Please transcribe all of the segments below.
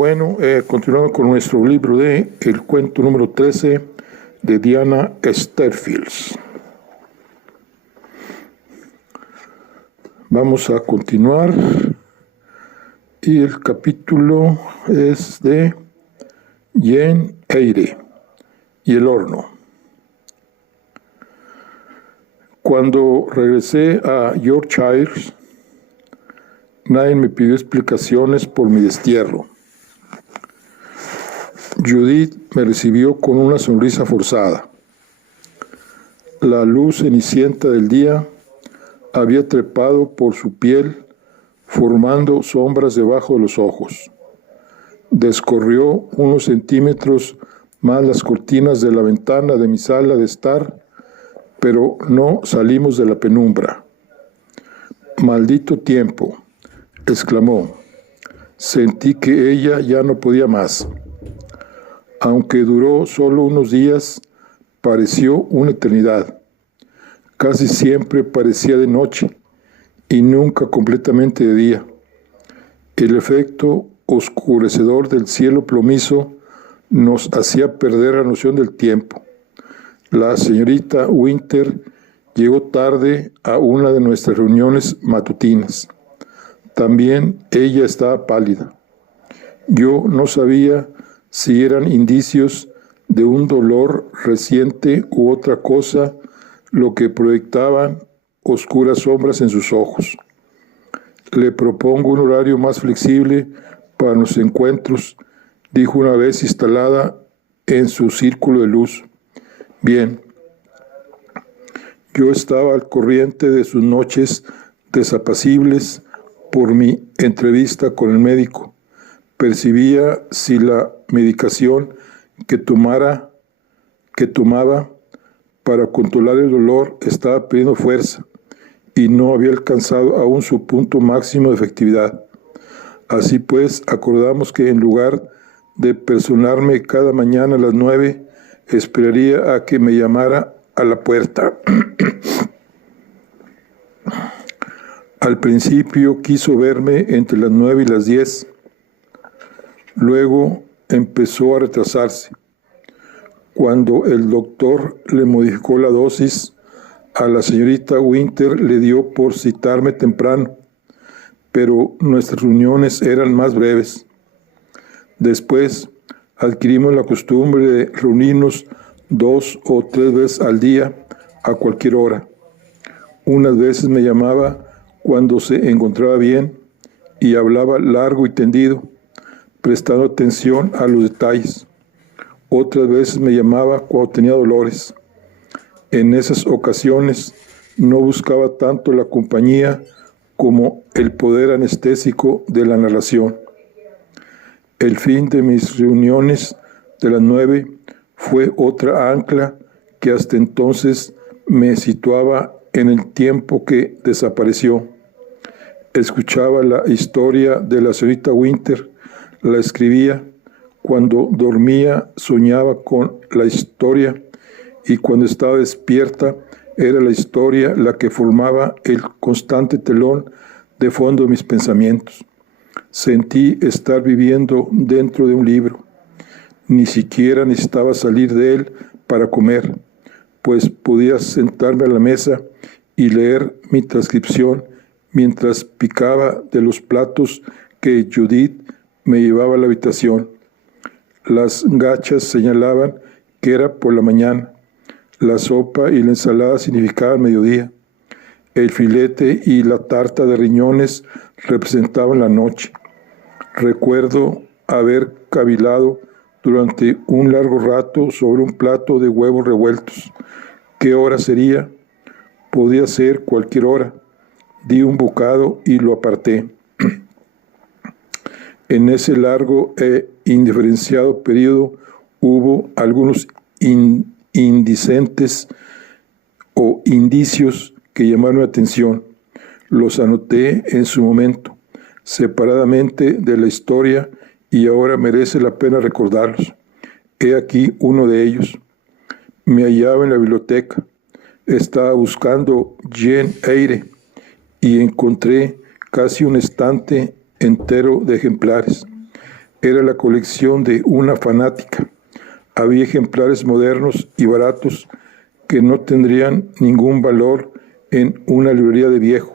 Bueno, continuamos con nuestro libro de el cuento número 13 de Diana Sterfield. Vamos a continuar y el capítulo es de Jane Eyre y el horno. Cuando regresé a Yorkshire, nadie me pidió explicaciones por mi destierro. Judith me recibió con una sonrisa forzada. La luz cenicienta del día había trepado por su piel, formando sombras debajo de los ojos. Descorrió unos centímetros más las cortinas de la ventana de mi sala de estar, pero no salimos de la penumbra. «Maldito tiempo», exclamó. Sentí que ella ya no podía más. Aunque duró solo unos días, pareció una eternidad. Casi siempre parecía de noche y nunca completamente de día. El efecto oscurecedor del cielo plomizo nos hacía perder la noción del tiempo. La señorita Winter llegó tarde a una de nuestras reuniones matutinas. También ella estaba pálida. Yo no sabía si eran indicios de un dolor reciente u otra cosa lo que proyectaban oscuras sombras en sus ojos. «Le propongo un horario más flexible para los encuentros», dijo una vez instalada en su círculo de luz. Bien. Yo estaba al corriente de sus noches desapacibles por mi entrevista con el médico. Percibía si la medicación que tomaba para controlar el dolor estaba perdiendo fuerza y no había alcanzado aún su punto máximo de efectividad. Así pues, acordamos que en lugar de personarme cada mañana a las 9, esperaría a que me llamara a la puerta. Al principio quiso verme entre las 9 y las 10. Luego empezó a retrasarse. Cuando el doctor le modificó la dosis, a la señorita Winter le dio por citarme temprano, pero nuestras reuniones eran más breves. Después adquirimos la costumbre de reunirnos 2 o 3 veces al día, a cualquier hora. Unas veces me llamaba cuando se encontraba bien y hablaba largo y tendido, prestando atención a los detalles. Otras veces me llamaba cuando tenía dolores. En esas ocasiones no buscaba tanto la compañía como el poder anestésico de la narración. El fin de mis reuniones de las 9 fue otra ancla que hasta entonces me situaba en el tiempo que desapareció. Escuchaba la historia de la señorita Winter, la escribía. Cuando dormía soñaba con la historia y cuando estaba despierta era la historia la que formaba el constante telón de fondo de mis pensamientos. Sentí estar viviendo dentro de un libro. Ni siquiera necesitaba salir de él para comer, pues podía sentarme a la mesa y leer mi transcripción mientras picaba de los platos que Judith me llevaba a la habitación. Las gachas señalaban que era por la mañana. La sopa y la ensalada significaban mediodía. El filete y la tarta de riñones representaban la noche. Recuerdo haber cavilado durante un largo rato sobre un plato de huevos revueltos. ¿Qué hora sería? Podía ser cualquier hora. Di un bocado y lo aparté. En ese largo e indiferenciado periodo hubo algunos indicios que llamaron mi atención. Los anoté en su momento, separadamente de la historia, y ahora merece la pena recordarlos. He aquí uno de ellos. Me hallaba en la biblioteca. Estaba buscando Jane Eyre y encontré casi un estante entero de ejemplares. Era la colección de una fanática. Había ejemplares modernos y baratos que no tendrían ningún valor en una librería de viejo.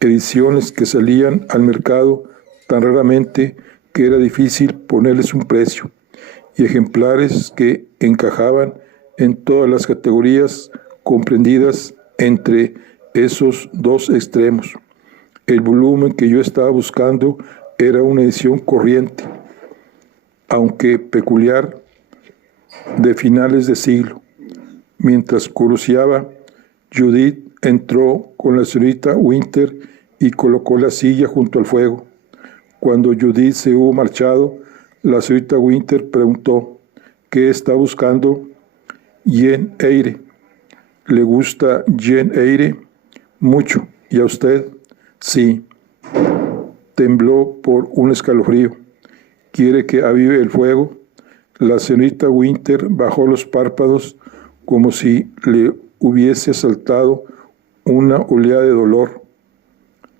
Ediciones que salían al mercado tan raramente que era difícil ponerles un precio, y ejemplares que encajaban en todas las categorías comprendidas entre esos dos extremos. El volumen que yo estaba buscando era una edición corriente, aunque peculiar, de finales de siglo. Mientras curioseaba, Judith entró con la señorita Winter y colocó la silla junto al fuego. Cuando Judith se hubo marchado, la señorita Winter preguntó: ¿qué está buscando? Jane Eyre. ¿Le gusta Jane Eyre? Mucho. ¿Y a usted? Sí. Tembló por un escalofrío. ¿Quiere que avive el fuego? La señorita Winter bajó los párpados como si le hubiese asaltado una oleada de dolor.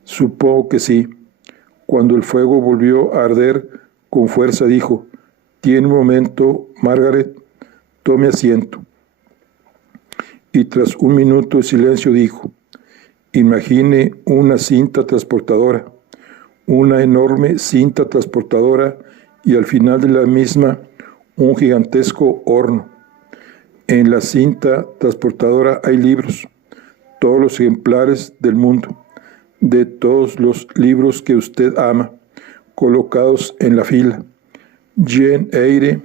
Supongo que sí. Cuando el fuego volvió a arder con fuerza, dijo: «Tiene un momento, Margaret, tome asiento». Y tras un minuto de silencio dijo: «Imagine una cinta transportadora, una enorme cinta transportadora, y al final de la misma un gigantesco horno. En la cinta transportadora hay libros, todos los ejemplares del mundo, de todos los libros que usted ama, colocados en la fila. Jane Eyre,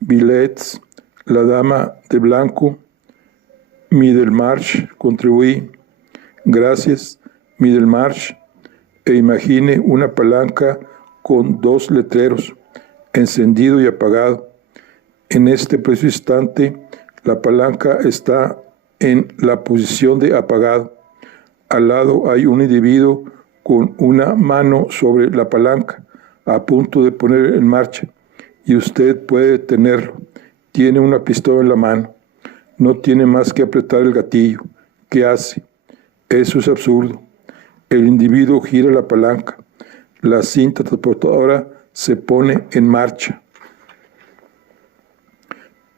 Billets, La Dama de Blanco, Middlemarch, contribuí. Gracias, Middlemarch». E imagine una palanca con dos letreros, encendido y apagado. En este preciso instante, la palanca está en la posición de apagado. Al lado hay un individuo con una mano sobre la palanca, a punto de poner en marcha, y usted puede detenerlo. Tiene una pistola en la mano. No tiene más que apretar el gatillo. ¿Qué hace? Eso es absurdo. El individuo gira la palanca. La cinta transportadora se pone en marcha.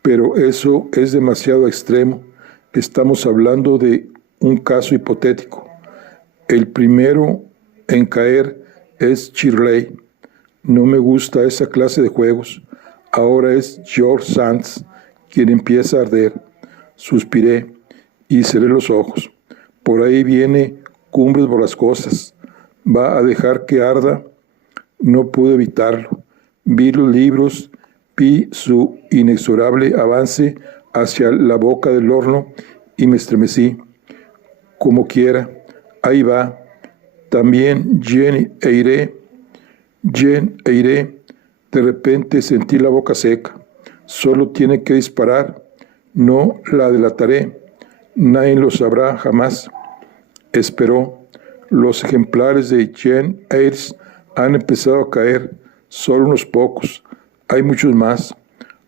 Pero eso es demasiado extremo. Estamos hablando de un caso hipotético. El primero en caer es Shirley. No me gusta esa clase de juegos. Ahora es George Sand quien empieza a arder. Suspiré y cerré los ojos. Por ahí viene Cumbres Borrascosas. ¿Va a dejar que arda? No pude evitarlo. Vi los libros, vi su inexorable avance hacia la boca del horno y me estremecí. Como quiera, ahí va. También Jane Eyre. Jane Eyre. De repente sentí la boca seca. Solo tiene que disparar. No la delataré. Nadie lo sabrá jamás. Esperó. Los ejemplares de Jane Eyre han empezado a caer. Solo unos pocos. Hay muchos más.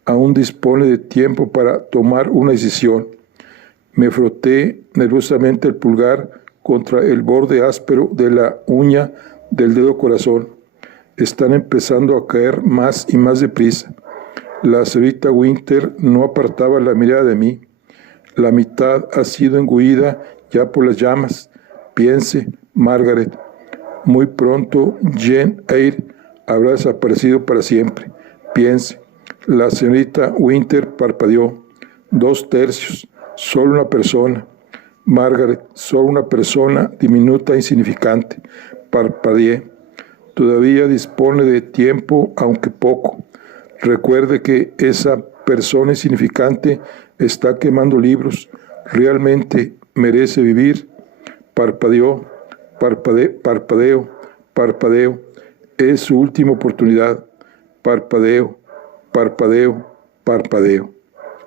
Aún dispone de tiempo para tomar una decisión. Me froté nerviosamente el pulgar contra el borde áspero de la uña del dedo corazón. Están empezando a caer más y más deprisa. La señorita Winter no apartaba la mirada de mí. La mitad ha sido engullida ya por las llamas. Piense, Margaret. Muy pronto Jane Eyre habrá desaparecido para siempre. Piense. La señorita Winter parpadeó. 2/3. Solo una persona. Margaret, solo una persona diminuta e insignificante. Parpadeé. Todavía dispone de tiempo, aunque poco. Recuerde que esa persona insignificante está quemando libros. ¿Realmente merece vivir? Parpadeó. Parpadeo. Es su última oportunidad. Parpadeo.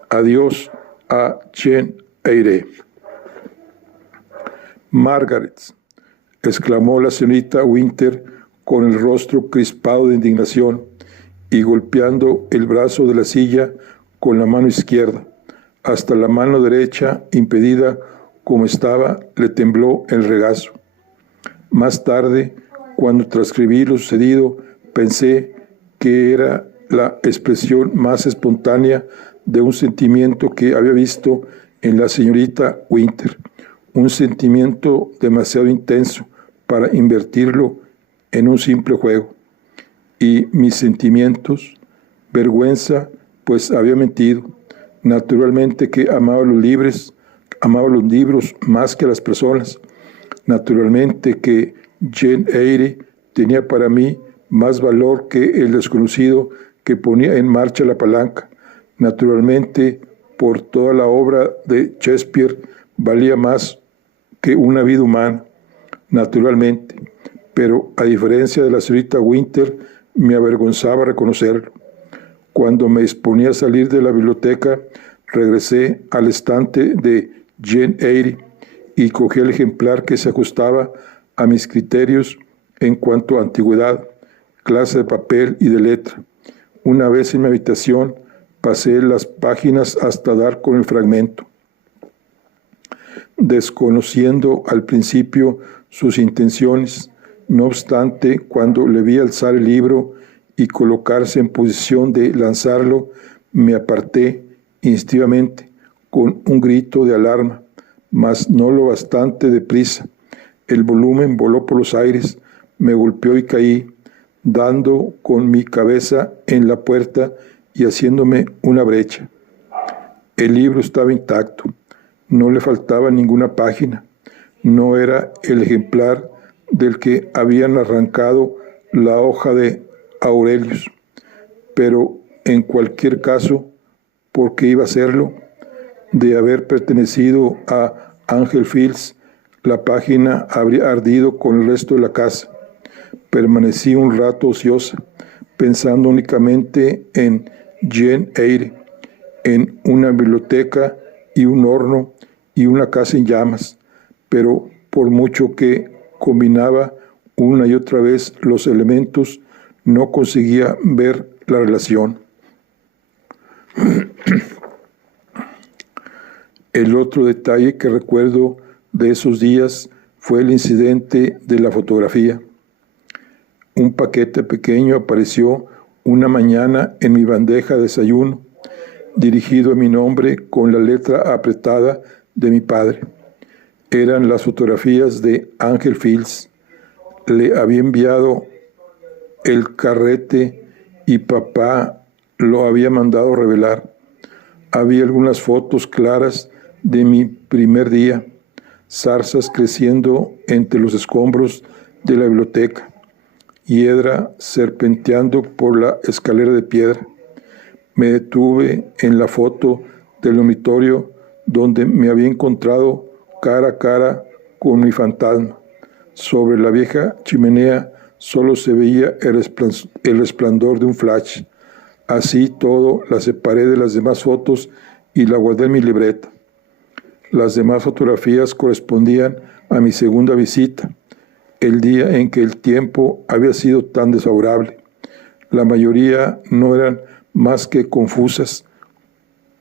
Adiós a Jane Eyre. Margaret, exclamó la señorita Winter con el rostro crispado de indignación y golpeando el brazo de la silla con la mano izquierda. Hasta la mano derecha, impedida como estaba, le tembló el regazo. Más tarde, cuando transcribí lo sucedido, pensé que era la expresión más espontánea de un sentimiento que había visto en la señorita Winter, un sentimiento demasiado intenso para invertirlo en un simple juego. Y mis sentimientos, vergüenza, pues había mentido. Naturalmente que amaba los libros más que las personas. Naturalmente que Jane Eyre tenía para mí más valor que el desconocido que ponía en marcha la palanca. Naturalmente, por toda la obra de Shakespeare valía más que una vida humana. Naturalmente, pero a diferencia de la señorita Winter, me avergonzaba reconocerlo. Cuando me disponía a salir de la biblioteca, regresé al estante de Jane Eyre y cogí el ejemplar que se ajustaba a mis criterios en cuanto a antigüedad, clase de papel y de letra. Una vez en mi habitación, pasé las páginas hasta dar con el fragmento. Desconociendo al principio sus intenciones, no obstante, cuando le vi alzar el libro y colocarse en posición de lanzarlo, me aparté instintivamente con un grito de alarma, mas no lo bastante deprisa. El volumen voló por los aires, me golpeó y caí, dando con mi cabeza en la puerta y haciéndome una brecha. El libro estaba intacto, no le faltaba ninguna página, no era el ejemplar del que habían arrancado la hoja de Aurelius, pero en cualquier caso, ¿por qué iba a hacerlo? De haber pertenecido a Angel Fields, la página habría ardido con el resto de la casa. Permanecí un rato ociosa, pensando únicamente en Jane Eyre, en una biblioteca y un horno y una casa en llamas, pero por mucho que combinaba una y otra vez los elementos, no conseguía ver la relación. El otro detalle que recuerdo de esos días fue el incidente de la fotografía. Un paquete pequeño apareció una mañana en mi bandeja de desayuno, dirigido a mi nombre con la letra apretada de mi padre. Eran las fotografías de Angel Fields. Le había enviado el carrete y papá lo había mandado revelar. Había algunas fotos claras de mi primer día, zarzas creciendo entre los escombros de la biblioteca, hiedra serpenteando por la escalera de piedra. Me detuve en la foto del dormitorio donde me había encontrado cara a cara con mi fantasma. Sobre la vieja chimenea solo se veía el resplandor de un flash. Así todo la separé de las demás fotos y la guardé en mi libreta. Las demás fotografías correspondían a mi segunda visita, el día en que el tiempo había sido tan desfavorable. La mayoría no eran más que confusas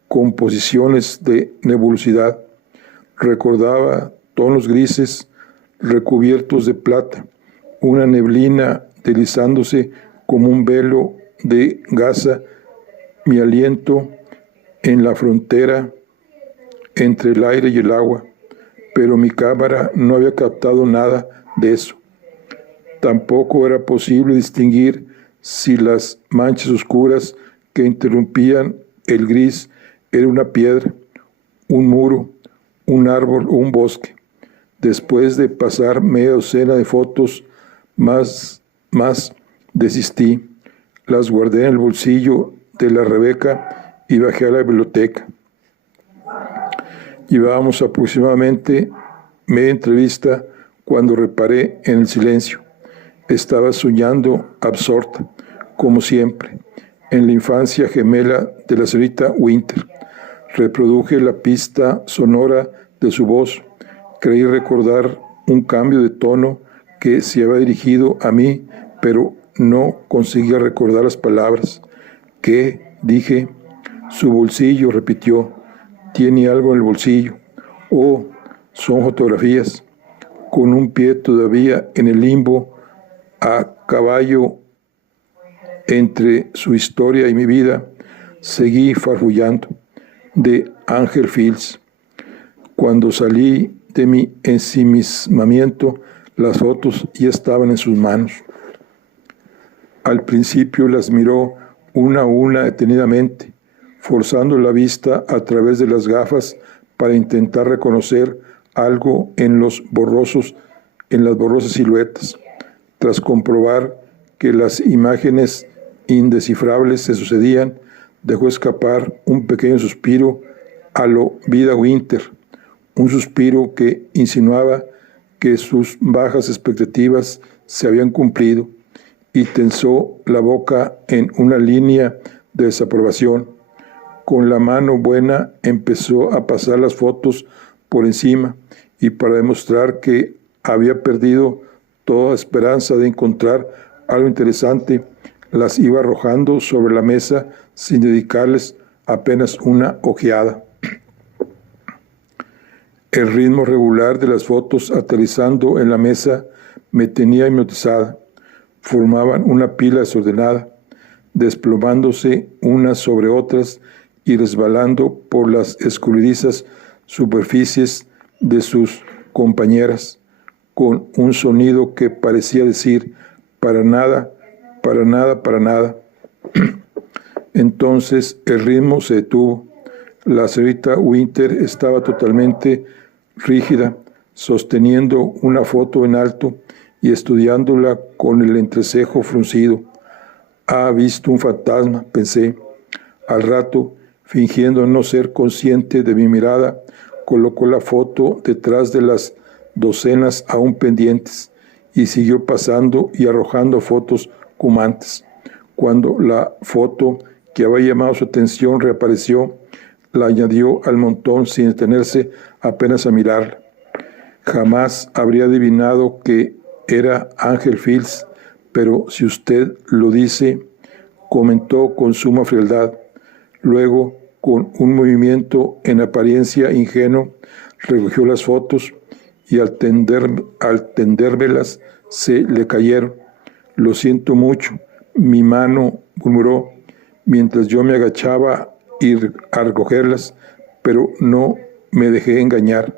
composiciones de nebulosidad. Recordaba tonos grises recubiertos de plata, una neblina deslizándose como un velo de gasa, mi aliento en la frontera entre el aire y el agua, pero mi cámara no había captado nada de eso. Tampoco era posible distinguir si las manchas oscuras que interrumpían el gris eran una piedra, un muro, un árbol o un bosque. Después de pasar media docena de fotos más desistí. Las guardé en el bolsillo de la Rebeca y bajé a la biblioteca. Llevábamos aproximadamente media entrevista cuando reparé en el silencio. Estaba soñando absorta, como siempre, en la infancia gemela de la señorita Winter. Reproduje la pista sonora de su voz. Creí recordar un cambio de tono que se había dirigido a mí, pero no conseguía recordar las palabras. ¿Qué? Dije. Su bolsillo, repitió. Tiene algo en el bolsillo. Oh, son fotografías. Con un pie todavía en el limbo, a caballo entre su historia y mi vida, seguí farfullando. De Ángel Fields. Cuando salí de mi ensimismamiento, las fotos ya estaban en sus manos. Al principio las miró una a una detenidamente, forzando la vista a través de las gafas para intentar reconocer algo en las borrosas siluetas. Tras comprobar que las imágenes indescifrables se sucedían, dejó escapar un pequeño suspiro a lo Vida Winter, un suspiro que insinuaba que sus bajas expectativas se habían cumplido, y tensó la boca en una línea de desaprobación. Con la mano buena empezó a pasar las fotos por encima, y para demostrar que había perdido toda esperanza de encontrar algo interesante, las iba arrojando sobre la mesa sin dedicarles apenas una ojeada. El ritmo regular de las fotos aterrizando en la mesa me tenía hipnotizada. Formaban una pila desordenada, desplomándose unas sobre otras y resbalando por las escurridizas superficies de sus compañeras, con un sonido que parecía decir: para nada, para nada, para nada. Entonces el ritmo se detuvo. La señorita Winter estaba totalmente rígida, sosteniendo una foto en alto y estudiándola con el entrecejo fruncido. Ha visto un fantasma, pensé. Al rato, fingiendo no ser consciente de mi mirada, colocó la foto detrás de las docenas aún pendientes y siguió pasando y arrojando fotos humantes. Cuando la foto que había llamado su atención reapareció, la añadió al montón sin detenerse apenas a mirarla. Jamás habría adivinado que era Ángel Fields, pero si usted lo dice, comentó con suma frialdad. Luego, con un movimiento en apariencia ingenuo, recogió las fotos y al tendérmelas se le cayeron. Lo siento mucho, mi mano, murmuró, mientras yo me agachaba a recogerlas, pero no me dejé engañar.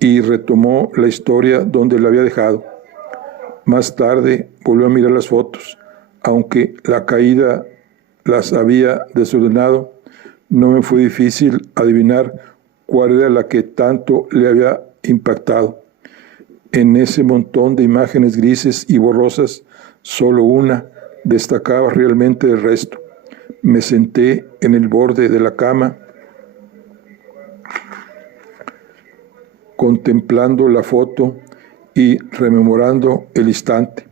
Y retomó la historia donde la había dejado. Más tarde volvió a mirar las fotos. Aunque la caída las había desordenado, no me fue difícil adivinar cuál era la que tanto le había impactado. En ese montón de imágenes grises y borrosas, solo una destacaba realmente del resto. Me senté en el borde de la cama, contemplando la foto y rememorando el instante.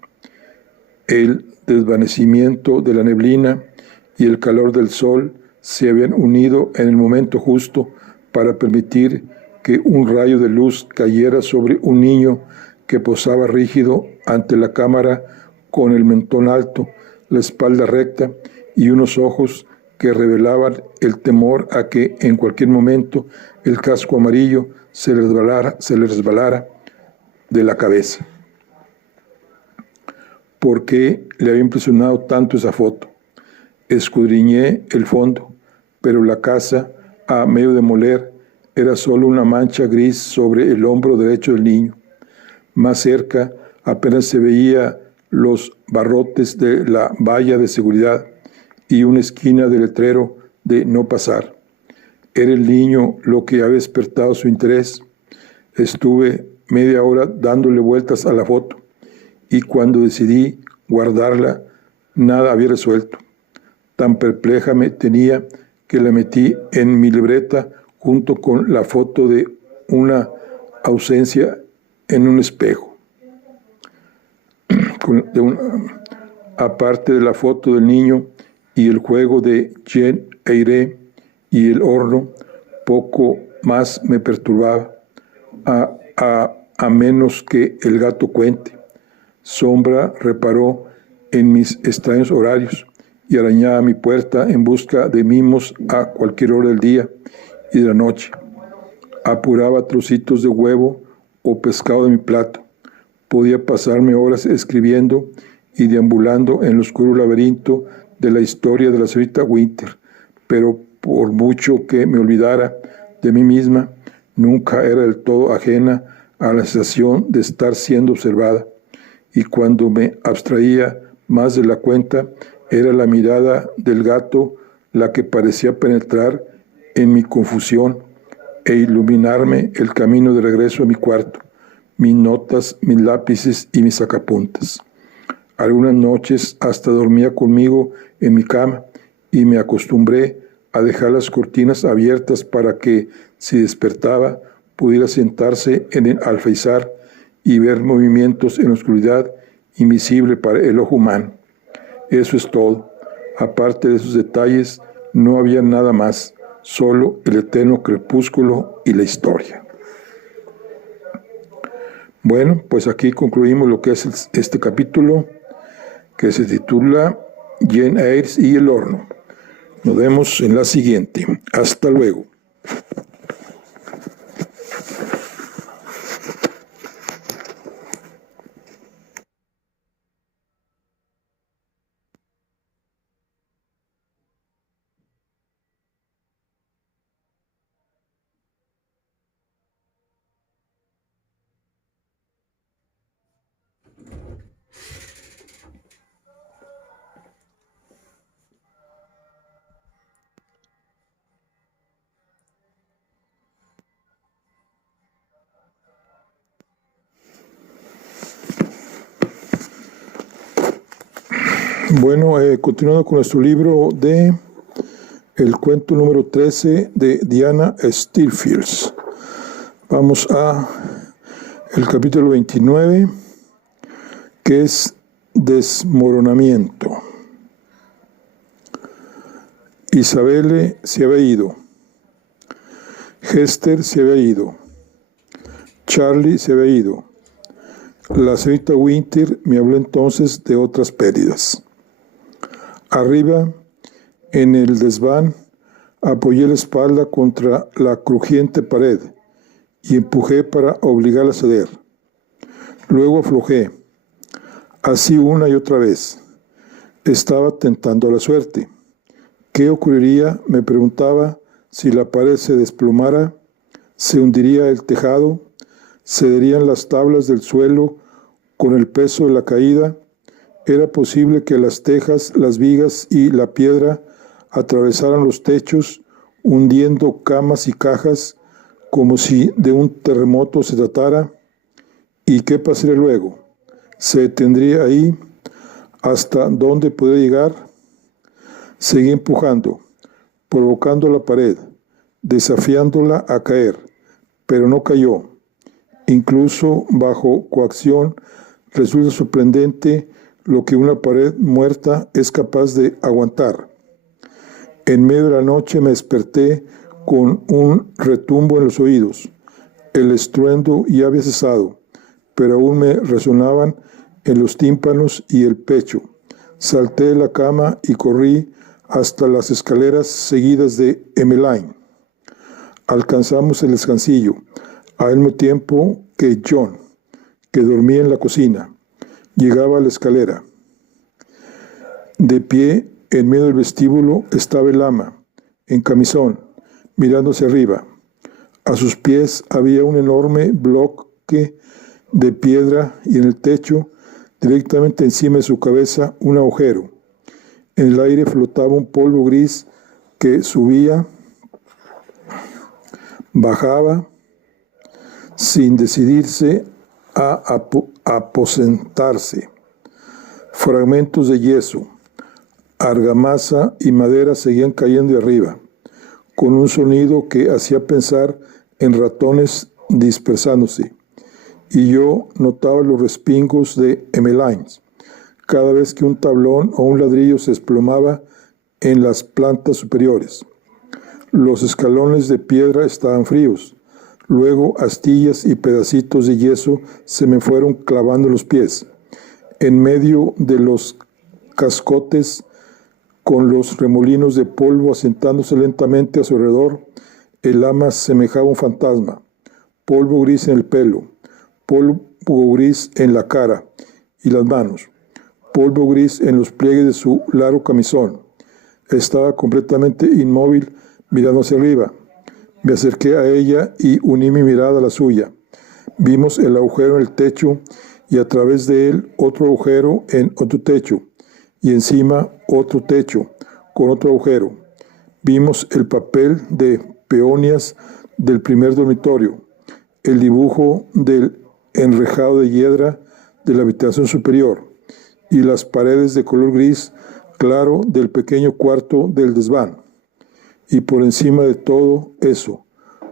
El desvanecimiento de la neblina y el calor del sol se habían unido en el momento justo para permitir que un rayo de luz cayera sobre un niño que posaba rígido ante la cámara con el mentón alto, la espalda recta y unos ojos que revelaban el temor a que en cualquier momento el casco amarillo se le resbalara de la cabeza. ¿Por qué le había impresionado tanto esa foto? Escudriñé el fondo, pero la casa, a medio demoler, era solo una mancha gris sobre el hombro derecho del niño. Más cerca apenas se veía los barrotes de la valla de seguridad y una esquina del letrero de no pasar. Era el niño lo que había despertado su interés. Estuve media hora dándole vueltas a la foto y cuando decidí guardarla, nada había resuelto. Tan perpleja me tenía que la metí en mi libreta junto con la foto de una ausencia en un espejo. Aparte de la foto del niño y el juego de Jean Eyre y el horno, poco más me perturbaba, a menos que el gato cuente. Sombra reparó en mis extraños horarios y arañaba mi puerta en busca de mimos a cualquier hora del día y de la noche. Apuraba trocitos de huevo o pescado de mi plato. Podía pasarme horas escribiendo y deambulando en el oscuro laberinto de la historia de la señorita Winter, pero por mucho que me olvidara de mí misma, nunca era del todo ajena a la sensación de estar siendo observada, y cuando me abstraía más de la cuenta, era la mirada del gato la que parecía penetrar en mi confusión e iluminarme el camino de regreso a mi cuarto, mis notas, mis lápices y mis sacapuntas. Algunas noches hasta dormía conmigo en mi cama y me acostumbré a dejar las cortinas abiertas para que, si despertaba, pudiera sentarse en el alféizar y ver movimientos en la oscuridad invisible para el ojo humano. Eso es todo. Aparte de esos detalles, no había nada más, solo el eterno crepúsculo y la historia. Bueno, pues aquí concluimos lo que es este capítulo, que se titula Jane Eyre y el horno. Nos vemos en la siguiente. Hasta luego. Bueno, continuando con nuestro libro de el cuento número 13 de Diana Steelfields. Vamos a el capítulo 29, que es desmoronamiento. Isabelle se había ido. Hester se había ido. Charlie se había ido. La señorita Winter me habló entonces de otras pérdidas. Arriba, en el desván, apoyé la espalda contra la crujiente pared y empujé para obligarla a ceder. Luego aflojé, así una y otra vez. Estaba tentando la suerte. ¿Qué ocurriría? Me preguntaba si la pared se desplomara, se hundiría el tejado, cederían las tablas del suelo con el peso de la caída. Era posible que las tejas, las vigas y la piedra atravesaran los techos, hundiendo camas y cajas, como si de un terremoto se tratara. ¿Y qué pasaría luego? ¿Se detendría ahí? ¿Hasta dónde podría llegar? Seguí empujando, provocando la pared, desafiándola a caer, pero no cayó. Incluso bajo coacción, resulta sorprendente lo que una pared muerta es capaz de aguantar. En medio de la noche me desperté con un retumbo en los oídos. El estruendo ya había cesado, pero aún me resonaban en los tímpanos y el pecho. Salté de la cama y corrí hasta las escaleras seguidas de Emmeline. Alcanzamos el descansillo, al mismo tiempo que John, que dormía en la cocina, llegaba a la escalera. De pie, en medio del vestíbulo, estaba el ama, en camisón, mirando hacia arriba. A sus pies había un enorme bloque de piedra y en el techo, directamente encima de su cabeza, un agujero. En el aire flotaba un polvo gris que subía, bajaba, sin decidirse a aposentarse. Fragmentos de yeso, argamasa y madera seguían cayendo de arriba, con un sonido que hacía pensar en ratones dispersándose, y yo notaba los respingos de Emmeline cada vez que un tablón o un ladrillo se desplomaba en las plantas superiores. Los escalones de piedra estaban fríos. Luego astillas y pedacitos de yeso se me fueron clavando los pies. En medio de los cascotes, con los remolinos de polvo asentándose lentamente a su alrededor, el ama semejaba un fantasma. Polvo gris en el pelo, polvo gris en la cara y las manos, polvo gris en los pliegues de su largo camisón. Estaba completamente inmóvil, mirando hacia arriba. Me acerqué a ella y uní mi mirada a la suya. Vimos el agujero en el techo y a través de él otro agujero en otro techo y encima otro techo con otro agujero. Vimos el papel de peonías del primer dormitorio, el dibujo del enrejado de hiedra de la habitación superior y las paredes de color gris claro del pequeño cuarto del desván. Y por encima de todo eso,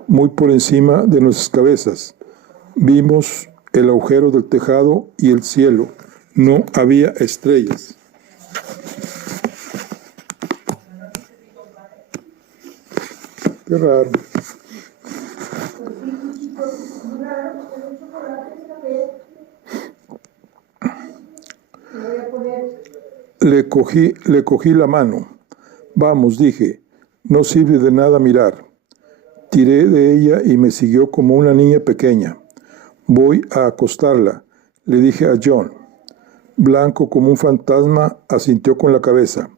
muy por encima de nuestras cabezas, vimos el agujero del tejado y el cielo. No había estrellas. Qué raro. Le cogí la mano. Vamos, dije, no sirve de nada mirar. Tiré de ella y me siguió como una niña pequeña. Voy a acostarla, le dije a John. Blanco como un fantasma, asintió con la cabeza.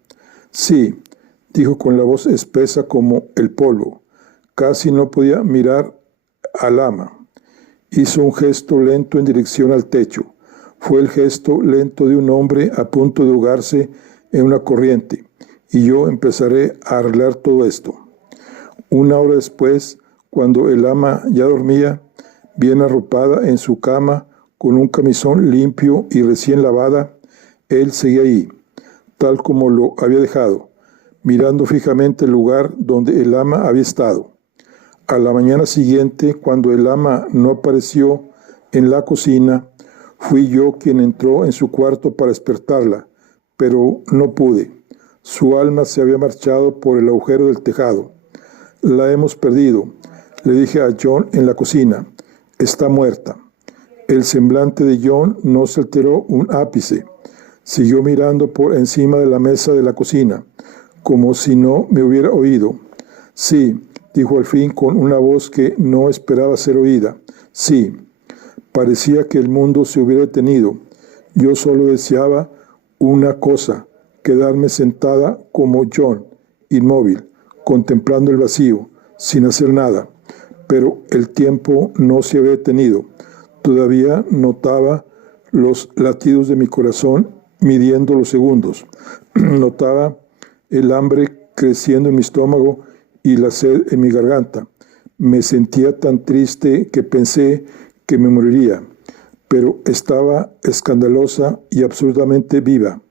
Sí, dijo con la voz espesa como el polvo. Casi no podía mirar al ama. Hizo un gesto lento en dirección al techo. Fue el gesto lento de un hombre a punto de ahogarse en una corriente, y yo empezaré a arreglar todo esto. Una hora después, cuando el ama ya dormía, bien arropada en su cama, con un camisón limpio y recién lavada, él seguía ahí, tal como lo había dejado, mirando fijamente el lugar donde el ama había estado. A la mañana siguiente, cuando el ama no apareció en la cocina, fui yo quien entró en su cuarto para despertarla, pero no pude. Su alma se había marchado por el agujero del tejado. La hemos perdido, le dije a John en la cocina. Está muerta. El semblante de John no se alteró un ápice. Siguió mirando por encima de la mesa de la cocina, como si no me hubiera oído. Sí, dijo al fin con una voz que no esperaba ser oída. Sí. Parecía que el mundo se hubiera detenido. Yo solo deseaba una cosa, quedarme sentada como John, inmóvil, contemplando el vacío, sin hacer nada. Pero el tiempo no se había detenido. Todavía notaba los latidos de mi corazón midiendo los segundos. Notaba el hambre creciendo en mi estómago y la sed en mi garganta. Me sentía tan triste que pensé que me moriría, pero estaba escandalosa y absurdamente viva,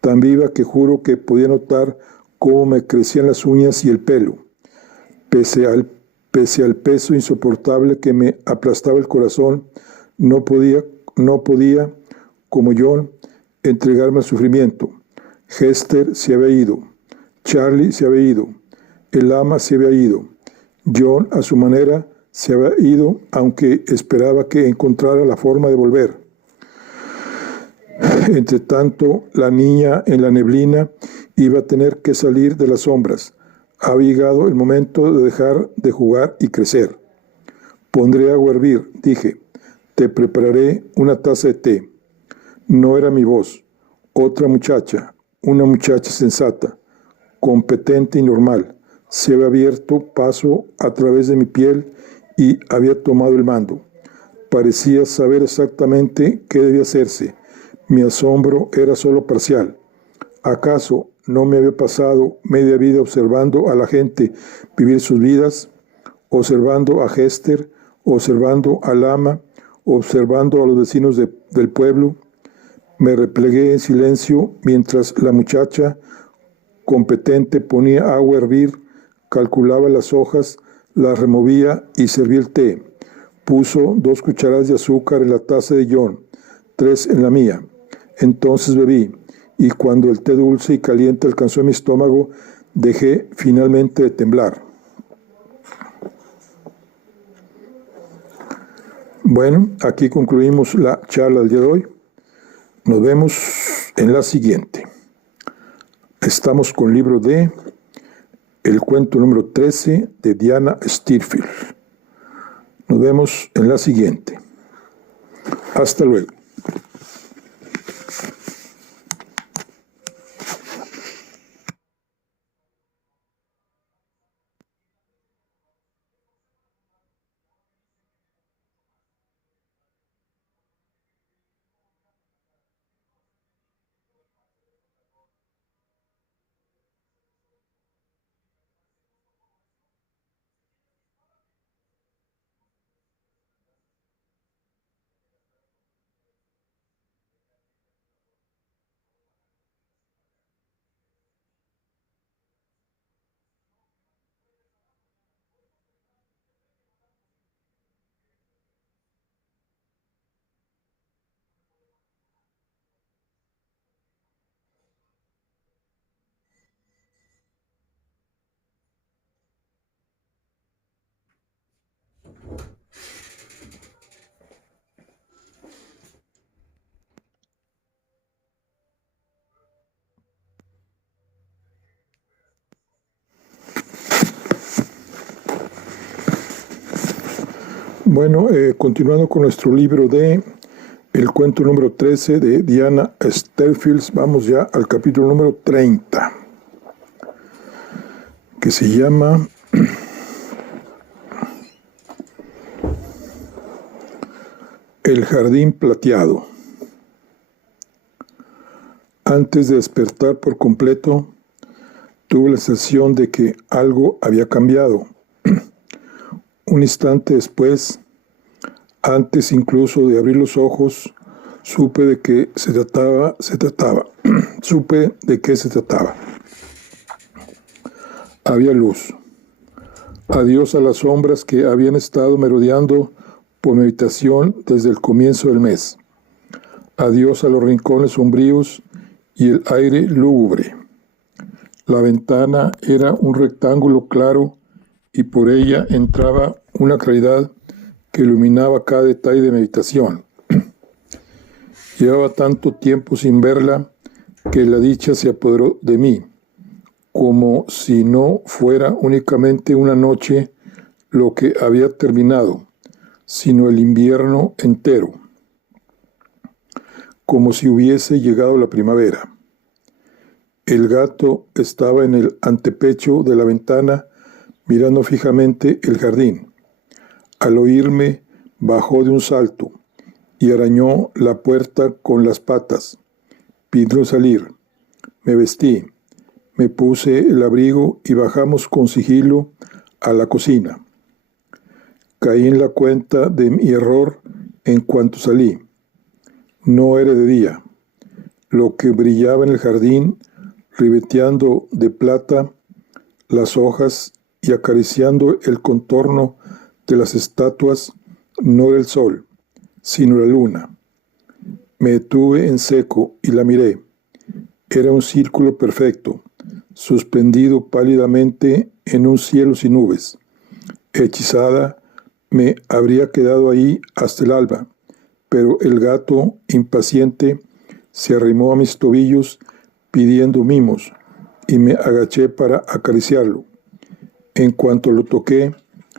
tan viva que juro que podía notar cómo me crecían las uñas y el pelo. Pese al peso insoportable que me aplastaba el corazón, no podía, como John, entregarme al sufrimiento. Hester se había ido, Charlie se había ido, el ama se había ido, John a su manera se había ido, aunque esperaba que encontrara la forma de volver. Entre tanto, la niña en la neblina iba a tener que salir de las sombras. Había llegado el momento de dejar de jugar y crecer. Pondré agua a hervir, dije. Te prepararé una taza de té. No era mi voz. Otra muchacha, una muchacha sensata, competente y normal, se había abierto paso a través de mi piel y había tomado el mando. Parecía saber exactamente qué debía hacerse. Mi asombro era solo parcial. ¿Acaso no me había pasado media vida observando a la gente vivir sus vidas? Observando a Hester, observando al ama, observando a los vecinos del pueblo. Me replegué en silencio mientras la muchacha competente ponía agua a hervir, calculaba las hojas, las removía y servía el té. Puso 2 cucharadas de azúcar en la taza de John, 3 en la mía. Entonces bebí, y cuando el té dulce y caliente alcanzó mi estómago, dejé finalmente de temblar. Bueno, aquí concluimos la charla del día de hoy. Nos vemos en la siguiente. Estamos con el libro de El cuento número 13 de Diana Stirfield. Nos vemos en la siguiente. Hasta luego. Bueno, continuando con nuestro libro de el cuento número 13 de Diana Sterfield, vamos ya al capítulo número 30, que se llama El jardín plateado. Antes de despertar por completo, tuve la sensación de que algo había cambiado. Un instante después, antes incluso de abrir los ojos, supe de qué se trataba. Supe de qué se trataba. Había luz. Adiós a las sombras que habían estado merodeando por mi habitación desde el comienzo del mes. Adiós a los rincones sombríos y el aire lúgubre. La ventana era un rectángulo claro y por ella entraba una claridad que iluminaba cada detalle de mi habitación. Llevaba tanto tiempo sin verla que la dicha se apoderó de mí, como si no fuera únicamente una noche lo que había terminado, sino el invierno entero, como si hubiese llegado la primavera. El gato estaba en el antepecho de la ventana mirando fijamente el jardín. Al oírme, bajó de un salto y arañó la puerta con las patas. Pidió salir. Me vestí, me puse el abrigo y bajamos con sigilo a la cocina. Caí en la cuenta de mi error en cuanto salí. No era de día. Lo que brillaba en el jardín, ribeteando de plata las hojas y acariciando el contorno de las estatuas, no era el sol, sino la luna. Me detuve en seco y la miré. Era un círculo perfecto, suspendido pálidamente en un cielo sin nubes. Hechizada, me habría quedado ahí hasta el alba, pero el gato, impaciente, se arrimó a mis tobillos pidiendo mimos, y me agaché para acariciarlo. En cuanto lo toqué,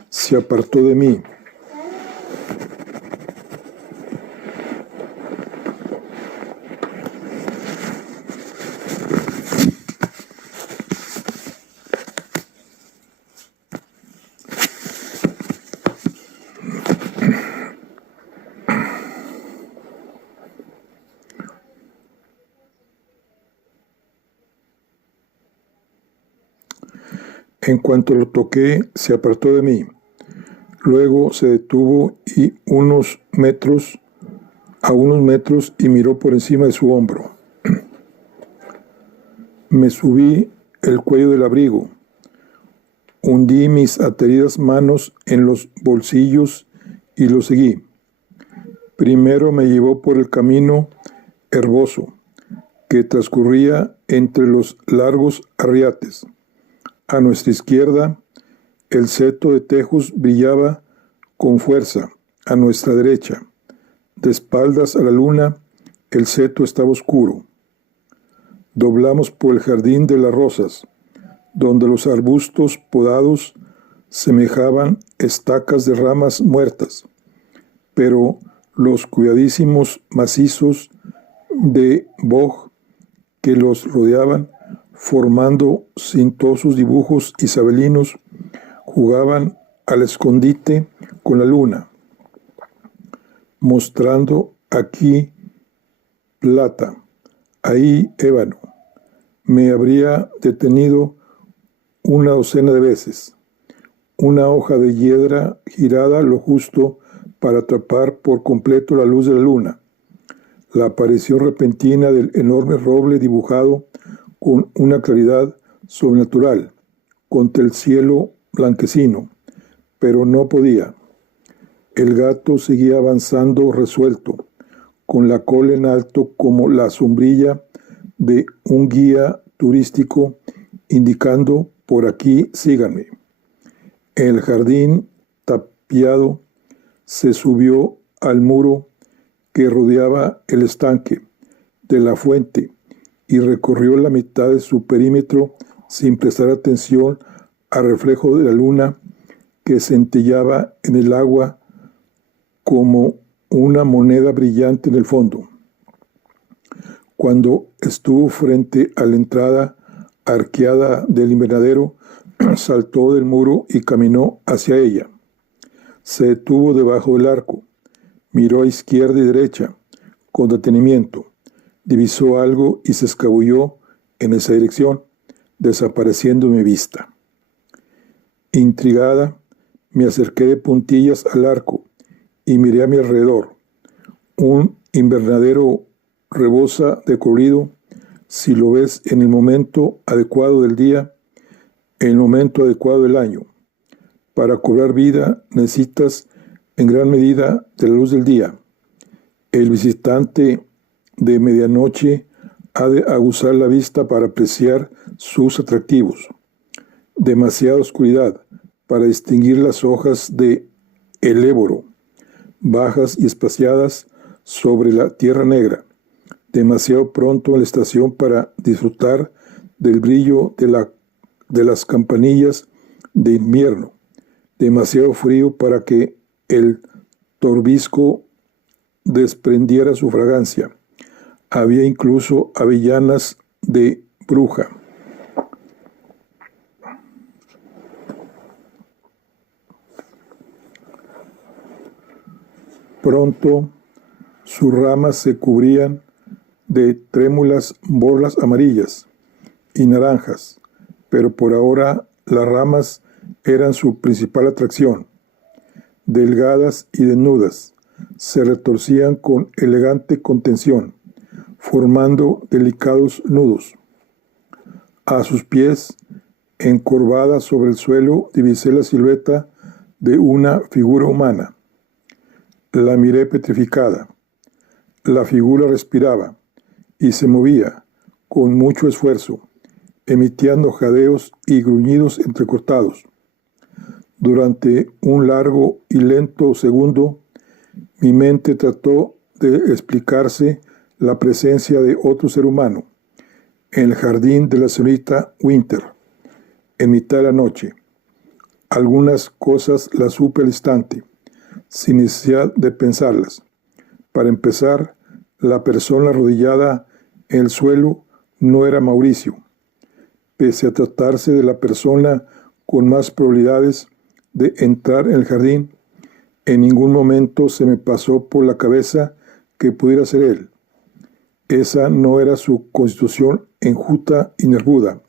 se apartó de mí. En cuanto lo toqué, se apartó de mí. Luego se detuvo a unos metros y miró por encima de su hombro. Me subí el cuello del abrigo. Hundí mis ateridas manos en los bolsillos y lo seguí. Primero me llevó por el camino herboso que transcurría entre los largos arriates. A nuestra izquierda, el seto de tejos brillaba con fuerza. A nuestra derecha, de espaldas a la luna, el seto estaba oscuro. Doblamos por el jardín de las rosas, donde los arbustos podados semejaban estacas de ramas muertas, pero los cuidadísimos macizos de boj que los rodeaban, formando cintosos dibujos isabelinos, jugaban al escondite con la luna, mostrando aquí plata, ahí ébano. Me habría detenido una docena de veces. Una hoja de hiedra girada lo justo para atrapar por completo la luz de la luna. La aparición repentina del enorme roble dibujado con una claridad sobrenatural contra el cielo blanquecino, pero no podía. El gato seguía avanzando resuelto, con la cola en alto como la sombrilla de un guía turístico indicando: por aquí síganme. En el jardín tapiado se subió al muro que rodeaba el estanque de la fuente y recorrió la mitad de su perímetro sin prestar atención al reflejo de la luna que centellaba en el agua como una moneda brillante en el fondo. Cuando estuvo frente a la entrada arqueada del invernadero, saltó del muro y caminó hacia ella. Se detuvo debajo del arco, miró a izquierda y derecha, con detenimiento, divisó algo y se escabulló en esa dirección, desapareciendo de mi vista. Intrigada, me acerqué de puntillas al arco y miré a mi alrededor. Un invernadero rebosa de colorido si lo ves en el momento adecuado del día, en el momento adecuado del año. Para cobrar vida necesitas en gran medida de la luz del día. El visitante de medianoche ha de aguzar la vista para apreciar sus atractivos. Demasiada oscuridad para distinguir las hojas de el éboro, bajas y espaciadas sobre la tierra negra. Demasiado pronto en la estación para disfrutar del brillo de las campanillas de invierno. Demasiado frío para que el torbisco desprendiera su fragancia. Había incluso avellanas de bruja. Pronto sus ramas se cubrían de trémulas borlas amarillas y naranjas, pero por ahora las ramas eran su principal atracción. Delgadas y desnudas, se retorcían con elegante contención, formando delicados nudos. A sus pies, encorvada sobre el suelo, divisé la silueta de una figura humana. La miré petrificada. La figura respiraba y se movía con mucho esfuerzo, emitiendo jadeos y gruñidos entrecortados. Durante un largo y lento segundo, mi mente trató de explicarse la presencia de otro ser humano en el jardín de la señorita Winter, en mitad de la noche. Algunas cosas las supe al instante, sin necesidad de pensarlas. Para empezar, la persona arrodillada en el suelo no era Mauricio. Pese a tratarse de la persona con más probabilidades de entrar en el jardín, en ningún momento se me pasó por la cabeza que pudiera ser él. Esa no era su constitución enjuta y nervuda.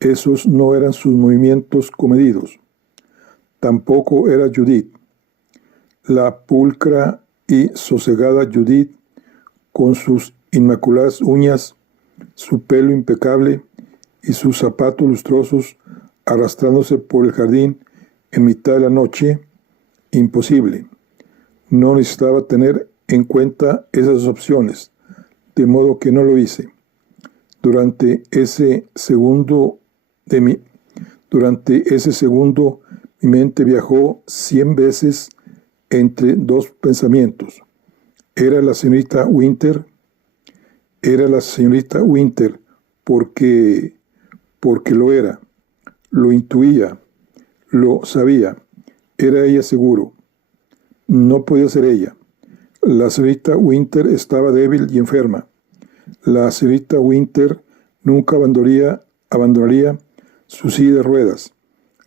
Esos no eran sus movimientos comedidos. Tampoco era Judith, la pulcra y sosegada Judith, con sus inmaculadas uñas, su pelo impecable y sus zapatos lustrosos arrastrándose por el jardín en mitad de la noche. Imposible. No necesitaba tener en cuenta esas opciones, de modo que no lo hice. Durante ese segundo, mi mente viajó 100 veces entre dos pensamientos. ¿Era la señorita Winter? Era la señorita Winter porque lo era. Lo intuía. Lo sabía. Era ella seguro. No podía ser ella. La señorita Winter estaba débil y enferma. La señorita Winter nunca abandonaría su silla de ruedas.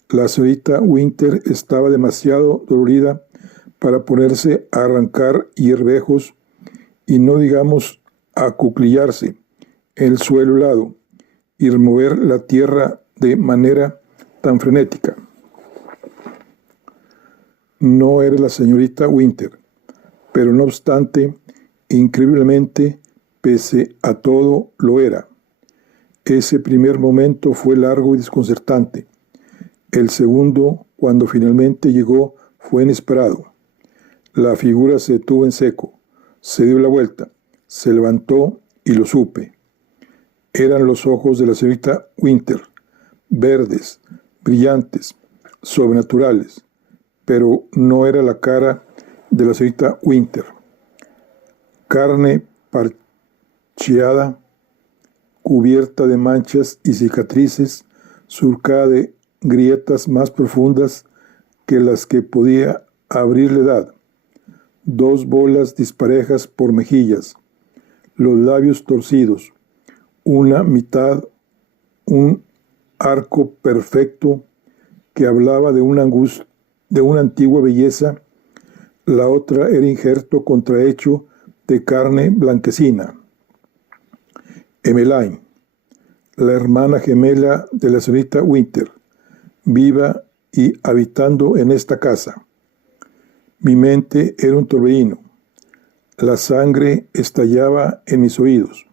La señorita Winter estaba demasiado dolorida para ponerse a arrancar hierbejos y no digamos a acuclillarse en el suelo helado y remover la tierra de manera tan frenética. No era la señorita Winter, pero no obstante, increíblemente, pese a todo, lo era. Ese primer momento fue largo y desconcertante. El segundo, cuando finalmente llegó, fue inesperado. La figura se detuvo en seco, se dio la vuelta, se levantó y lo supe. Eran los ojos de la señorita Winter, verdes, brillantes, sobrenaturales, pero no era la cara de la señorita Winter. Carne parcheada, cubierta de manchas y cicatrices, surcada de grietas más profundas que las que podía abrir la edad. 2 bolas disparejas por mejillas, los labios torcidos, una mitad, un arco perfecto que hablaba de una antigua belleza, la otra era injerto contrahecho de carne blanquecina. Emmeline, la hermana gemela de la señorita Winter, viva y habitando en esta casa. Mi mente era un torbellino. La sangre estallaba en mis oídos.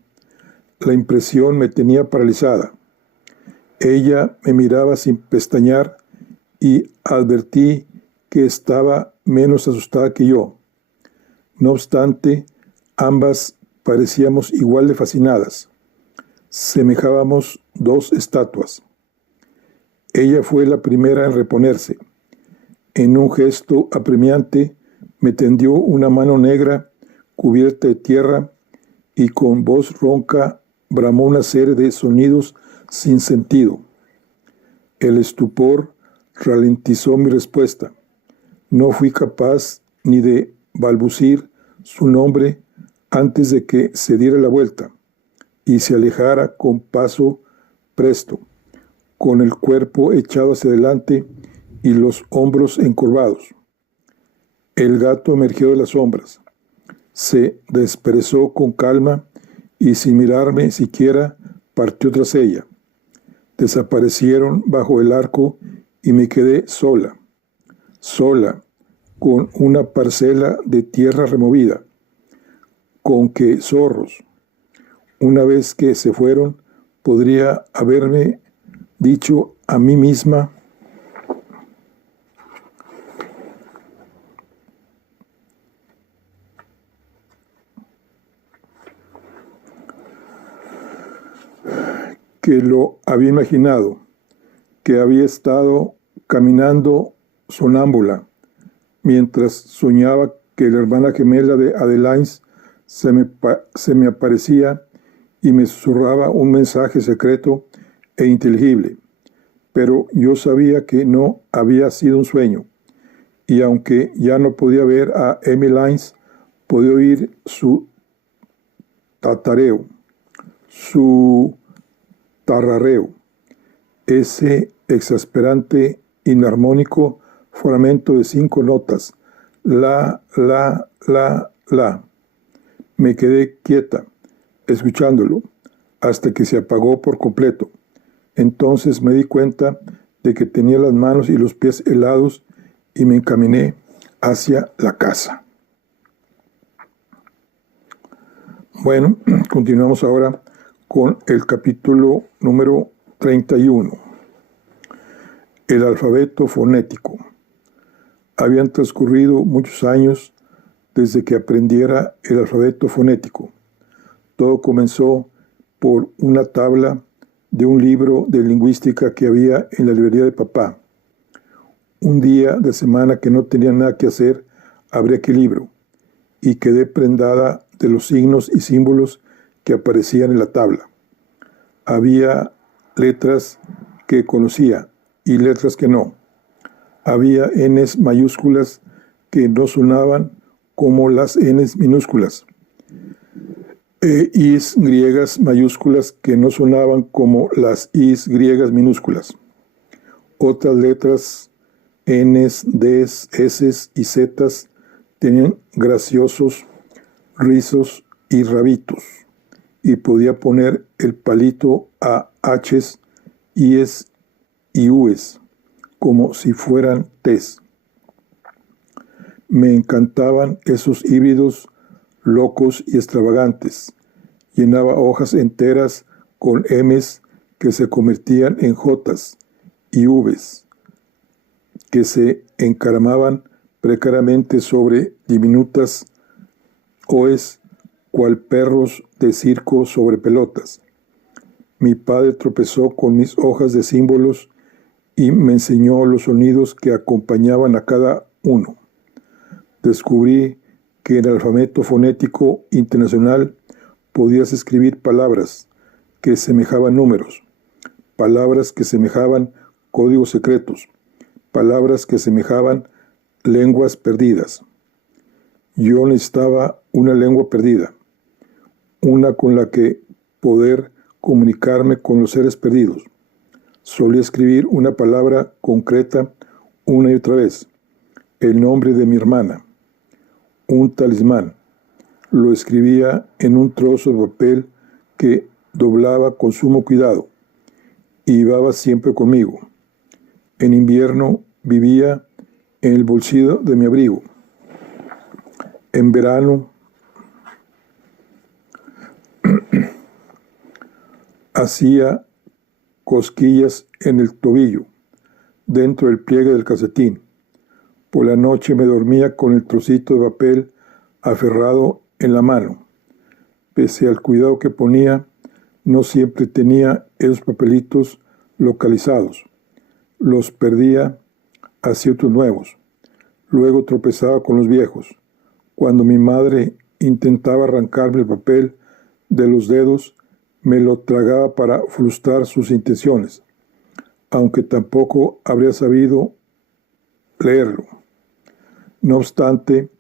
La impresión me tenía paralizada. Ella me miraba sin pestañear y advertí que estaba menos asustada que yo. No obstante, ambas parecíamos igual de fascinadas. Semejábamos 2 estatuas. Ella fue la primera en reponerse. En un gesto apremiante me tendió una mano negra cubierta de tierra y con voz ronca bramó una serie de sonidos sin sentido. El estupor ralentizó mi respuesta. No fui capaz ni de balbucir su nombre antes de que se diera la vuelta y se alejara con paso presto, con el cuerpo echado hacia adelante y los hombros encorvados. El gato emergió de las sombras. Se desperezó con calma y sin mirarme siquiera partió tras ella. Desaparecieron bajo el arco y me quedé sola, con una parcela de tierra removida, con que zorros. Una vez que se fueron, podría haberme dicho a mí misma que lo había imaginado, que había estado caminando sonámbula, mientras soñaba que la hermana gemela de Adeline se me aparecía y me susurraba un mensaje secreto e inteligible. Pero yo sabía que no había sido un sueño, y aunque ya no podía ver a Emmeline, podía oír su tatareo, su tarareo, ese exasperante inarmónico fragmento de 5 notas, la, la, la, la. Me quedé quieta, escuchándolo, hasta que se apagó por completo. Entonces me di cuenta de que tenía las manos y los pies helados y me encaminé hacia la casa. Bueno, continuamos ahora con el capítulo número 31. El alfabeto fonético. Habían transcurrido muchos años desde que aprendiera el alfabeto fonético. Todo comenzó por una tabla de un libro de lingüística que había en la librería de papá. Un día de semana que no tenía nada que hacer, abrí aquel libro y quedé prendada de los signos y símbolos que aparecían en la tabla. Había letras que conocía y letras que no. Había Ns mayúsculas que no sonaban como las Ns minúsculas. Is griegas mayúsculas que no sonaban como las Is griegas minúsculas. Otras letras Ns, Ds, Ss y Zs tenían graciosos rizos y rabitos, y podía poner el palito a Hs, Is y Us, como si fueran Ts. Me encantaban esos híbridos locos y extravagantes. Llenaba hojas enteras con Ms que se convertían en Js y Vs, que se encaramaban precariamente sobre diminutas Oes, cual perros de circo sobre pelotas. Mi padre tropezó con mis hojas de símbolos y me enseñó los sonidos que acompañaban a cada uno. Descubrí que en el alfabeto fonético internacional podías escribir palabras que semejaban números, palabras que semejaban códigos secretos, palabras que semejaban lenguas perdidas. Yo necesitaba una lengua perdida, una con la que poder comunicarme con los seres perdidos. Solía escribir una palabra concreta una y otra vez, el nombre de mi hermana, un talismán. Lo escribía en un trozo de papel que doblaba con sumo cuidado y llevaba siempre conmigo. En invierno vivía en el bolsillo de mi abrigo. En verano hacía cosquillas en el tobillo, dentro del pliegue del calcetín. Por la noche me dormía con el trocito de papel aferrado en la mano. Pese al cuidado que ponía, no siempre tenía esos papelitos localizados. Los perdía, hacía otros nuevos. Luego tropezaba con los viejos. Cuando mi madre intentaba arrancarme el papel de los dedos, me lo tragaba para frustrar sus intenciones, aunque tampoco habría sabido leerlo. No obstante,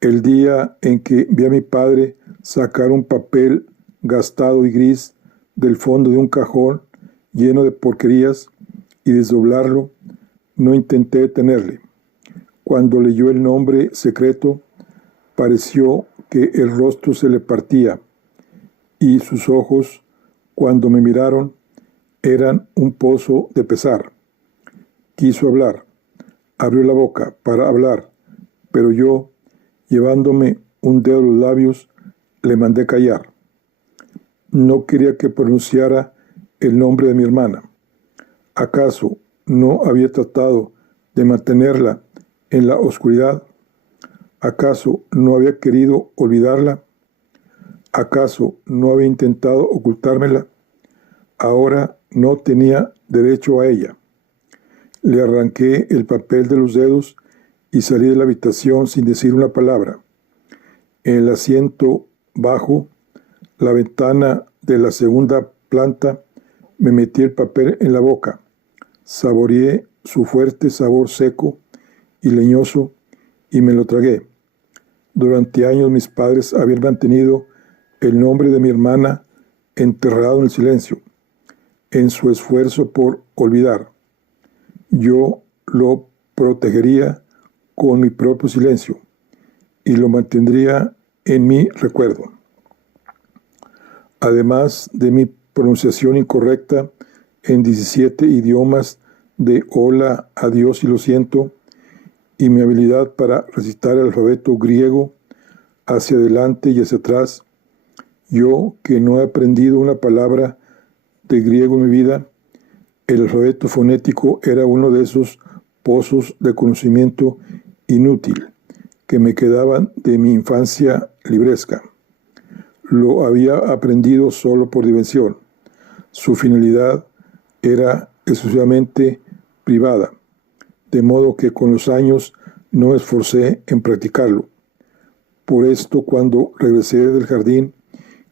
el día en que vi a mi padre sacar un papel gastado y gris del fondo de un cajón lleno de porquerías y desdoblarlo, no intenté detenerle. Cuando leyó el nombre secreto, pareció que el rostro se le partía y sus ojos, cuando me miraron, eran un pozo de pesar. Quiso hablar, abrió la boca para hablar, pero yo, llevándome un dedo a los labios, le mandé callar. No quería que pronunciara el nombre de mi hermana. ¿Acaso no había tratado de mantenerla en la oscuridad? ¿Acaso no había querido olvidarla? ¿Acaso no había intentado ocultármela? Ahora no tenía derecho a ella. Le arranqué el papel de los dedos y salí de la habitación sin decir una palabra. En el asiento bajo, la ventana de la segunda planta, me metí el papel en la boca. Saboreé su fuerte sabor seco y leñoso y me lo tragué. Durante años mis padres habían mantenido el nombre de mi hermana enterrado en el silencio, en su esfuerzo por olvidar. Yo lo protegería con mi propio silencio y lo mantendría en mi recuerdo. Además de mi pronunciación incorrecta en 17 idiomas de hola, adiós y lo siento, y mi habilidad para recitar el alfabeto griego hacia adelante y hacia atrás, yo que no he aprendido una palabra de griego en mi vida, el alfabeto fonético era uno de esos pozos de conocimiento inútil que me quedaban de mi infancia libresca. Lo había aprendido solo por diversión. Su finalidad era exclusivamente privada, de modo que con los años no me esforcé en practicarlo. Por esto, cuando regresé del jardín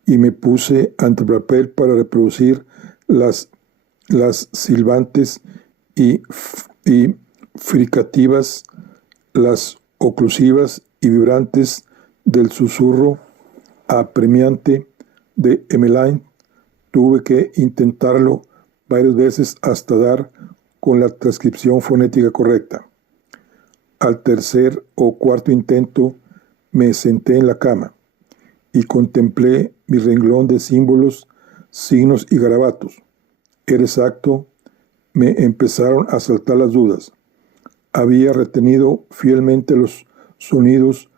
y me puse ante el papel para reproducir las silbantes y fricativas, las oclusivas y vibrantes del susurro apremiante de Emmeline, tuve que intentarlo varias veces hasta dar con la transcripción fonética correcta. Al tercer o cuarto intento me senté en la cama y contemplé mi renglón de símbolos, signos y garabatos. Era exacto, me empezaron a saltar las dudas. Había retenido fielmente los sonidos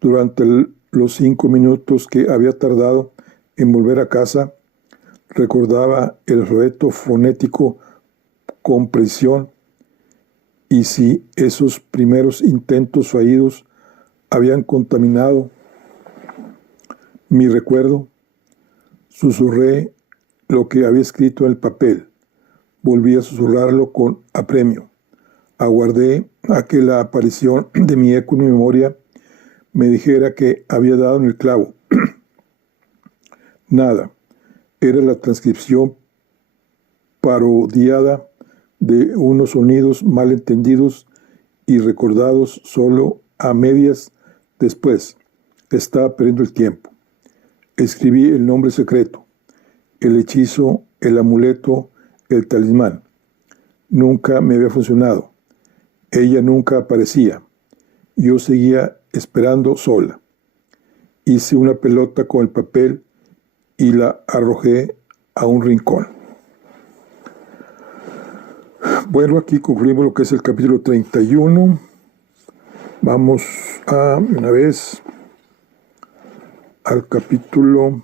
durante los 5 minutos que había tardado en volver a casa. Recordaba el alfabeto fonético con precisión, y si esos primeros intentos fallidos habían contaminado mi recuerdo, susurré lo que había escrito en el papel. Volví a susurrarlo con apremio. Aguardé a que la aparición de mi eco en mi memoria me dijera que había dado en el clavo. Nada. Era la transcripción parodiada de unos sonidos mal entendidos y recordados solo a medias Después, estaba perdiendo el tiempo. Escribí el nombre secreto, el hechizo, el amuleto, el talismán. Nunca me había funcionado. Ella nunca aparecía. Yo seguía esperando sola. Hice una pelota con el papel y la arrojé a un rincón. Bueno, aquí concluimos lo que es el capítulo 31. Vamos una vez al capítulo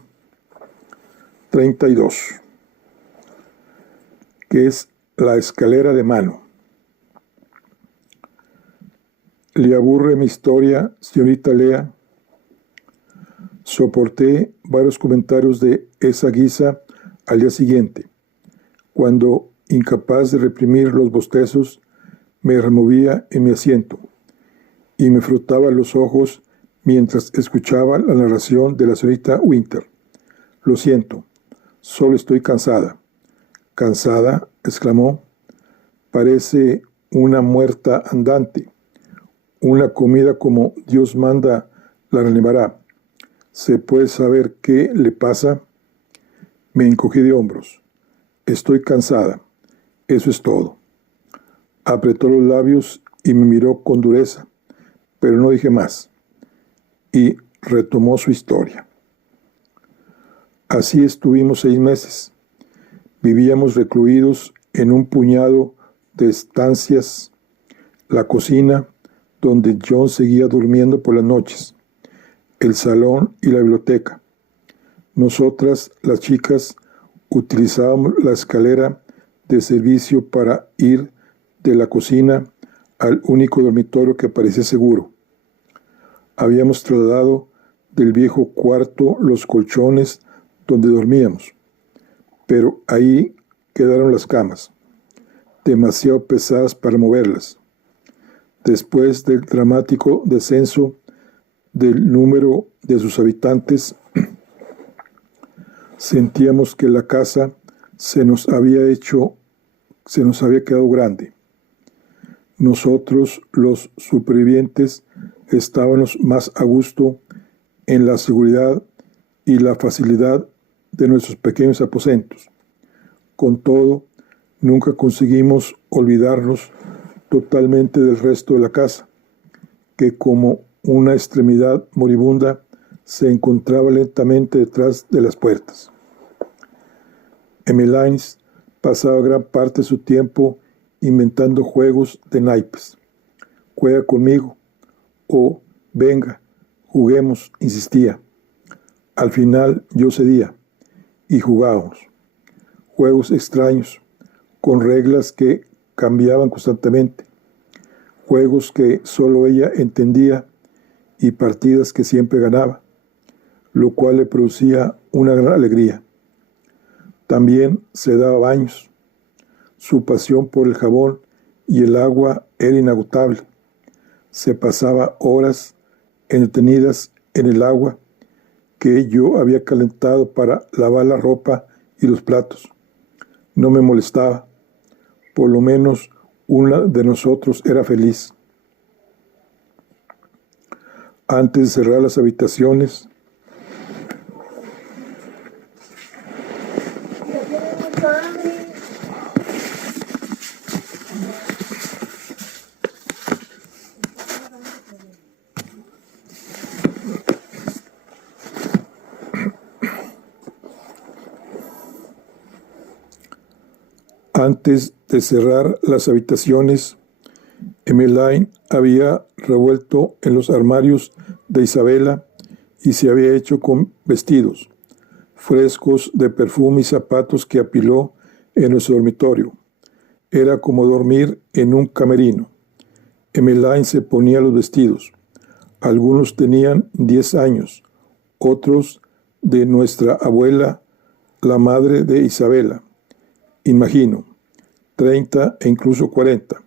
32, que es la escalera de mano. ¿Le aburre mi historia, señorita Lea? Soporté varios comentarios de esa guisa al día siguiente, cuando, incapaz de reprimir los bostezos, me removía en mi asiento y me frotaba los ojos mientras escuchaba la narración de la señorita Winter. Lo siento, solo estoy cansada. ¿Cansada?, exclamó. Parece una muerta andante. Una comida como Dios manda la reanimará. ¿Se puede saber qué le pasa? Me encogí de hombros. Estoy cansada. Eso es todo. Apretó los labios y me miró con dureza, pero no dije más. Y retomó su historia. Así estuvimos 6 meses. Vivíamos recluidos en un puñado de estancias, la cocina, donde John seguía durmiendo por las noches, el salón y la biblioteca. Nosotras, las chicas, utilizábamos la escalera de servicio para ir de la cocina al único dormitorio que parecía seguro. Habíamos trasladado del viejo cuarto los colchones donde dormíamos, pero ahí quedaron las camas, demasiado pesadas para moverlas. Después del dramático descenso del número de sus habitantes, sentíamos que la casa se nos había quedado grande. Nosotros, los supervivientes, estábamos más a gusto en la seguridad y la facilidad de nuestros pequeños aposentos. Con todo, nunca conseguimos olvidarnos totalmente del resto de la casa, que como una extremidad moribunda se encontraba lentamente detrás de las puertas. Emmeline pasaba gran parte de su tiempo inventando juegos de naipes. Juega conmigo, o venga, juguemos, insistía. Al final yo cedía y jugábamos. Juegos extraños, con reglas que cambiaban constantemente. Juegos que solo ella entendía y partidas que siempre ganaba, lo cual le producía una gran alegría. También se daba baños. Su pasión por el jabón y el agua era inagotable. Se pasaba horas entretenidas en el agua que yo había calentado para lavar la ropa y los platos. No me molestaba. Por lo menos una de nosotros era feliz. Antes de cerrar las habitaciones, Emmeline había revuelto en los armarios de Isabela y se había hecho con vestidos, frescos de perfume y zapatos que apiló en nuestro dormitorio. Era como dormir en un camerino. Emmeline se ponía los vestidos. Algunos tenían 10 años, otros de nuestra abuela, la madre de Isabela. Imagino, 30 e incluso 40.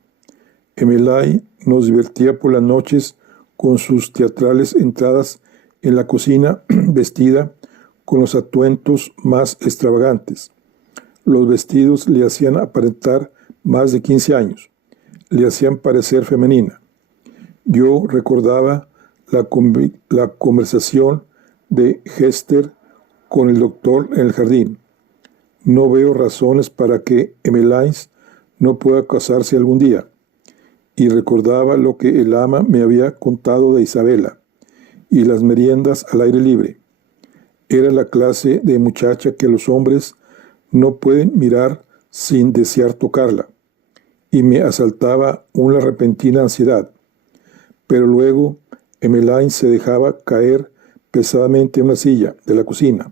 Emmeline nos divertía por las noches con sus teatrales entradas en la cocina vestida con los atuendos más extravagantes. Los vestidos le hacían aparentar más de 15 años, le hacían parecer femenina. Yo recordaba la conversación de Hester con el doctor en el jardín. No veo razones para que Emmeline no pueda casarse algún día. Y recordaba lo que el ama me había contado de Isabela y las meriendas al aire libre. Era la clase de muchacha que los hombres no pueden mirar sin desear tocarla, y me asaltaba una repentina ansiedad. Pero luego Emmeline se dejaba caer pesadamente en una silla de la cocina,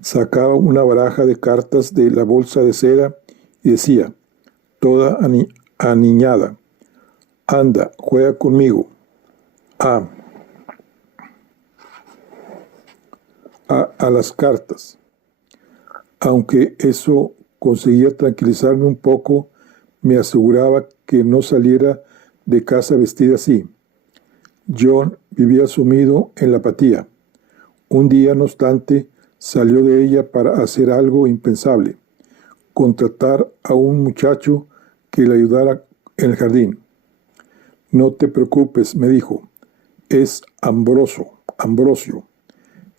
sacaba una baraja de cartas de la bolsa de seda y decía, toda aniñada, anda, juega conmigo. A las cartas. Aunque eso conseguía tranquilizarme un poco, me aseguraba que no saliera de casa vestida así. John vivía sumido en la apatía. Un día, no obstante, salió de ella para hacer algo impensable, contratar a un muchacho que le ayudara en el jardín. No te preocupes, me dijo, es Ambrosio,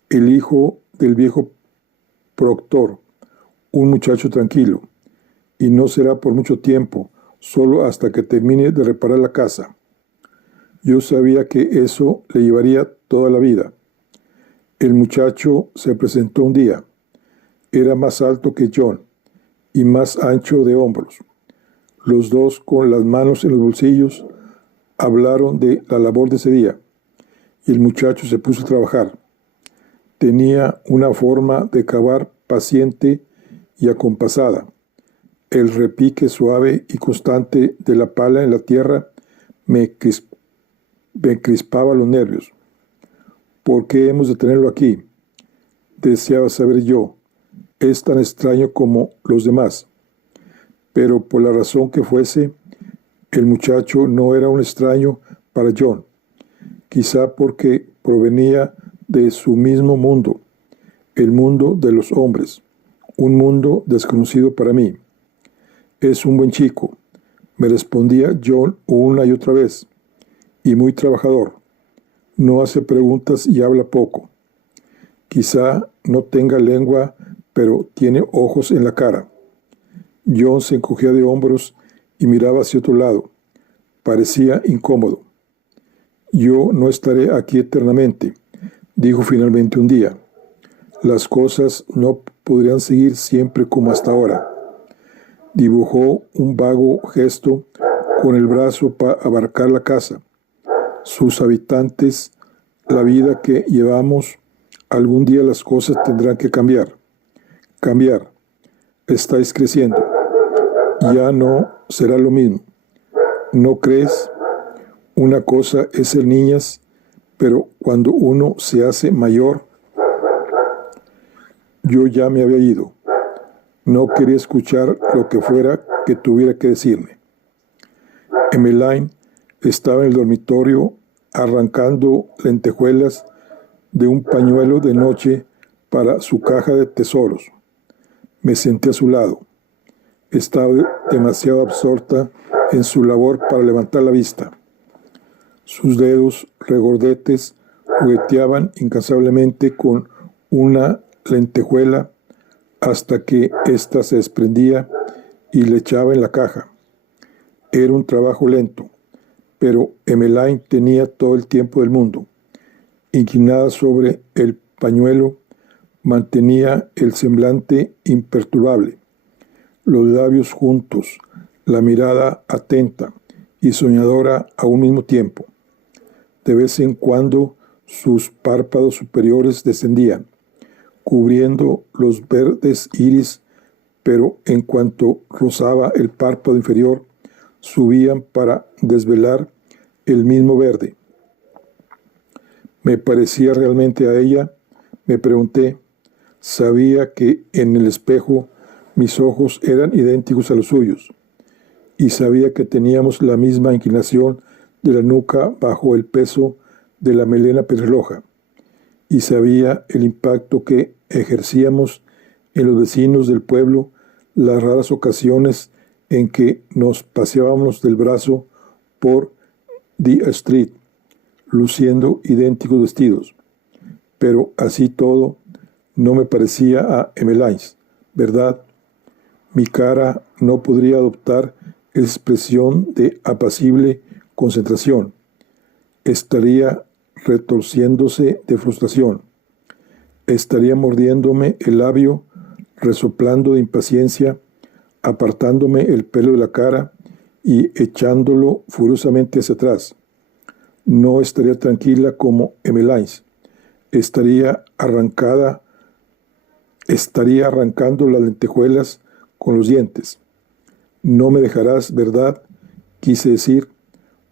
el hijo del viejo proctor, un muchacho tranquilo, y no será por mucho tiempo, solo hasta que termine de reparar la casa. Yo sabía que eso le llevaría toda la vida. El muchacho se presentó un día. Era más alto que John y más ancho de hombros. Los dos, con las manos en los bolsillos, hablaron de la labor de ese día, y el muchacho se puso a trabajar. Tenía una forma de cavar paciente y acompasada. El repique suave y constante de la pala en la tierra me crispaba los nervios. ¿Por qué hemos de tenerlo aquí?, deseaba saber yo. Es tan extraño como los demás. Pero por la razón que fuese, el muchacho no era un extraño para John. Quizá porque provenía de su mismo mundo, el mundo de los hombres, un mundo desconocido para mí. Es un buen chico, me respondía John una y otra vez, y muy trabajador. No hace preguntas y habla poco. Quizá no tenga lengua, pero tiene ojos en la cara. John se encogía de hombros y miraba hacia otro lado. Parecía incómodo. Yo no estaré aquí eternamente, dijo finalmente un día. Las cosas no podrían seguir siempre como hasta ahora. Dibujó un vago gesto con el brazo para abarcar la casa, sus habitantes, la vida que llevamos. Algún día las cosas tendrán que cambiar. Cambiar. Estáis creciendo. Ya no será lo mismo. ¿No crees? Una cosa es ser niñas, pero cuando uno se hace mayor. Yo ya me había ido. No quería escuchar lo que fuera que tuviera que decirme. Emmeline estaba en el dormitorio arrancando lentejuelas de un pañuelo de noche para su caja de tesoros. Me senté a su lado. Estaba demasiado absorta en su labor para levantar la vista. Sus dedos regordetes jugueteaban incansablemente con una lentejuela hasta que ésta se desprendía y le echaba en la caja. Era un trabajo lento, pero Emmeline tenía todo el tiempo del mundo. Inclinada sobre el pañuelo, mantenía el semblante imperturbable, los labios juntos, la mirada atenta y soñadora a un mismo tiempo. De vez en cuando sus párpados superiores descendían, cubriendo los verdes iris, pero en cuanto rozaba el párpado inferior, subían para desvelar el mismo verde. ¿Me parecía realmente a ella?, me pregunté. Sabía que en el espejo mis ojos eran idénticos a los suyos, y sabía que teníamos la misma inclinación de la nuca bajo el peso de la melena pelirroja, y sabía el impacto que ejercíamos en los vecinos del pueblo las raras ocasiones en que nos paseábamos del brazo por The Street, luciendo idénticos vestidos. Pero así todo, no me parecía a Emmeline, ¿verdad? Mi cara no podría adoptar expresión de apacible concentración. Estaría retorciéndose de frustración. Estaría mordiéndome el labio, resoplando de impaciencia, apartándome el pelo de la cara y echándolo furiosamente hacia atrás. No estaría tranquila como Emmeline. Estaría arrancando las lentejuelas con los dientes. No me dejarás, ¿verdad? Quise decir,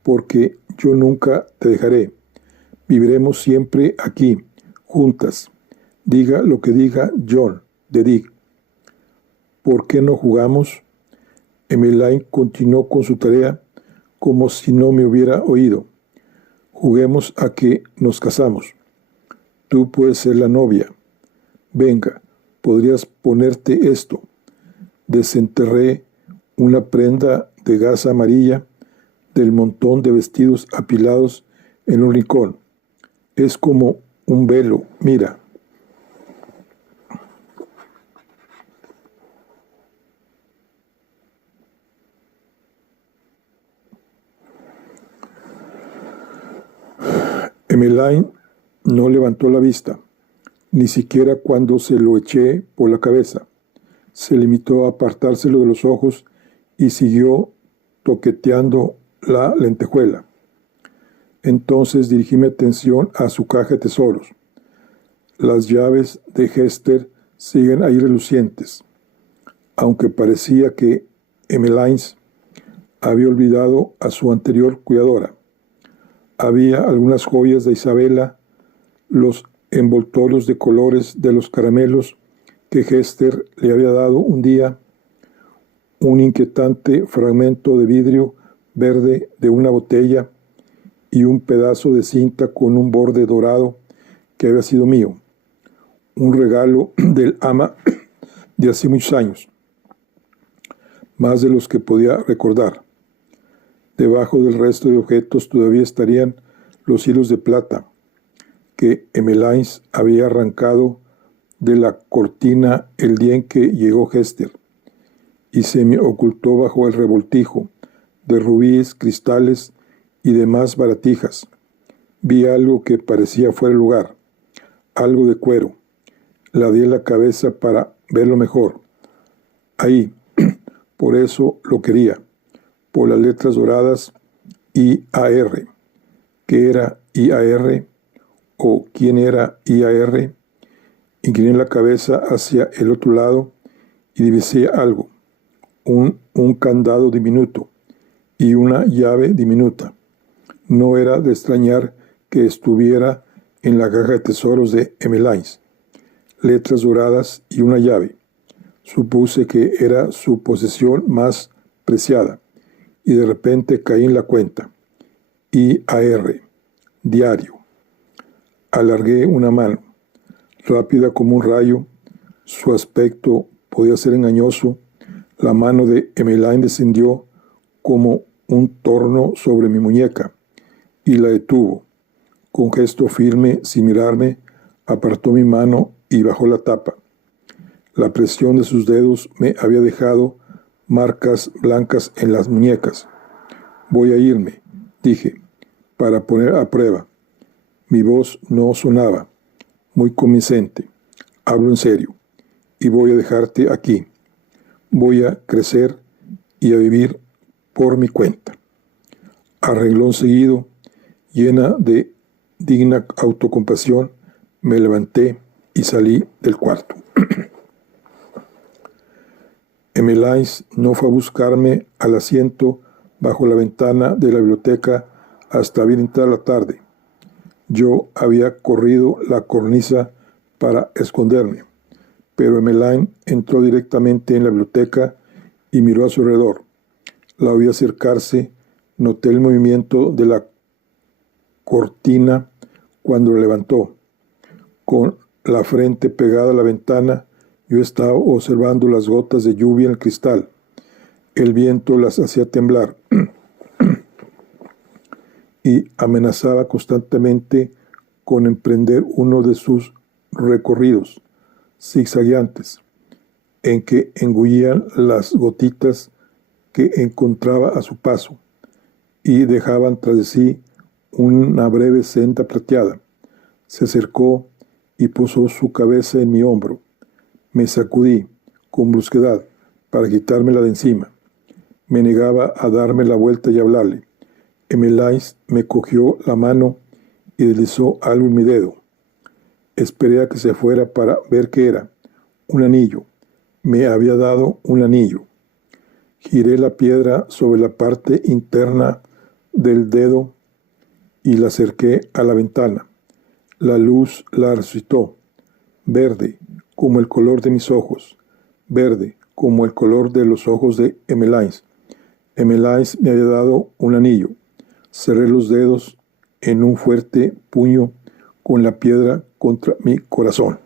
porque yo nunca te dejaré. Viviremos siempre aquí, juntas. Diga lo que diga John, de Dick. ¿Por qué no jugamos? Emmeline continuó con su tarea como si no me hubiera oído. Juguemos a que nos casamos. Tú puedes ser la novia. Venga, podrías ponerte esto. Desenterré una prenda de gasa amarilla del montón de vestidos apilados en un rincón. Es como un velo, mira. Emmeline no levantó la vista, ni siquiera cuando se lo eché por la cabeza. Se limitó a apartárselo de los ojos y siguió toqueteando la lentejuela. Entonces dirigí mi atención a su caja de tesoros. Las llaves de Hester siguen ahí relucientes, aunque parecía que Emmeline había olvidado a su anterior cuidadora. Había algunas joyas de Isabella, los envoltorios de colores de los caramelos que Hester le había dado un día, un inquietante fragmento de vidrio verde de una botella y un pedazo de cinta con un borde dorado que había sido mío, un regalo del ama de hace muchos años, más de los que podía recordar. Debajo del resto de objetos todavía estarían los hilos de plata que Emmeline había arrancado de la cortina el día en que llegó Hester, y se me ocultó bajo el revoltijo de rubíes, cristales y demás baratijas. Vi algo que parecía fuera de lugar, algo de cuero. Ladeé la cabeza para verlo mejor. Ahí, por eso lo quería, por las letras doradas IAR. ¿Qué era IAR? ¿O quién era IAR? Incliné la cabeza hacia el otro lado y divisé algo, un candado diminuto y una llave diminuta. No era de extrañar que estuviera en la caja de tesoros de Emmeline. Letras doradas y una llave. Supuse que era su posesión más preciada, y de repente caí en la cuenta. IAR, diario. Alargué una mano, rápida como un rayo. Su aspecto podía ser engañoso. La mano de Emmeline descendió como un torno sobre mi muñeca y la detuvo. Con gesto firme, sin mirarme, apartó mi mano y bajó la tapa. La presión de sus dedos me había dejado marcas blancas en las muñecas. Voy a irme, dije, para poner a prueba. Mi voz no sonaba, muy convincente. Hablo en serio, y voy a dejarte aquí. Voy a crecer y a vivir por mi cuenta. A renglón seguido, llena de digna autocompasión, me levanté y salí del cuarto. Emmeline no fue a buscarme al asiento bajo la ventana de la biblioteca hasta bien entrada la tarde. Yo había corrido la cornisa para esconderme, pero Emmeline entró directamente en la biblioteca y miró a su alrededor. La oí acercarse, noté el movimiento de la cortina cuando la levantó. Con la frente pegada a la ventana, yo estaba observando las gotas de lluvia en el cristal. El viento las hacía temblar. y amenazaba constantemente con emprender uno de sus recorridos zigzagueantes, en que engullían las gotitas que encontraba a su paso y dejaban tras de sí una breve senda plateada. Se acercó y posó su cabeza en mi hombro. Me sacudí con brusquedad para quitármela de encima. Me negaba a darme la vuelta y hablarle. Emmeline me cogió la mano y deslizó algo en mi dedo. Esperé a que se fuera para ver qué era. Un anillo. Me había dado un anillo. Giré la piedra sobre la parte interna del dedo y la acerqué a la ventana. La luz la resucitó, verde como el color de mis ojos, verde como el color de los ojos de Emmeline. Emmeline me había dado un anillo. Cerré los dedos en un fuerte puño con la piedra contra mi corazón.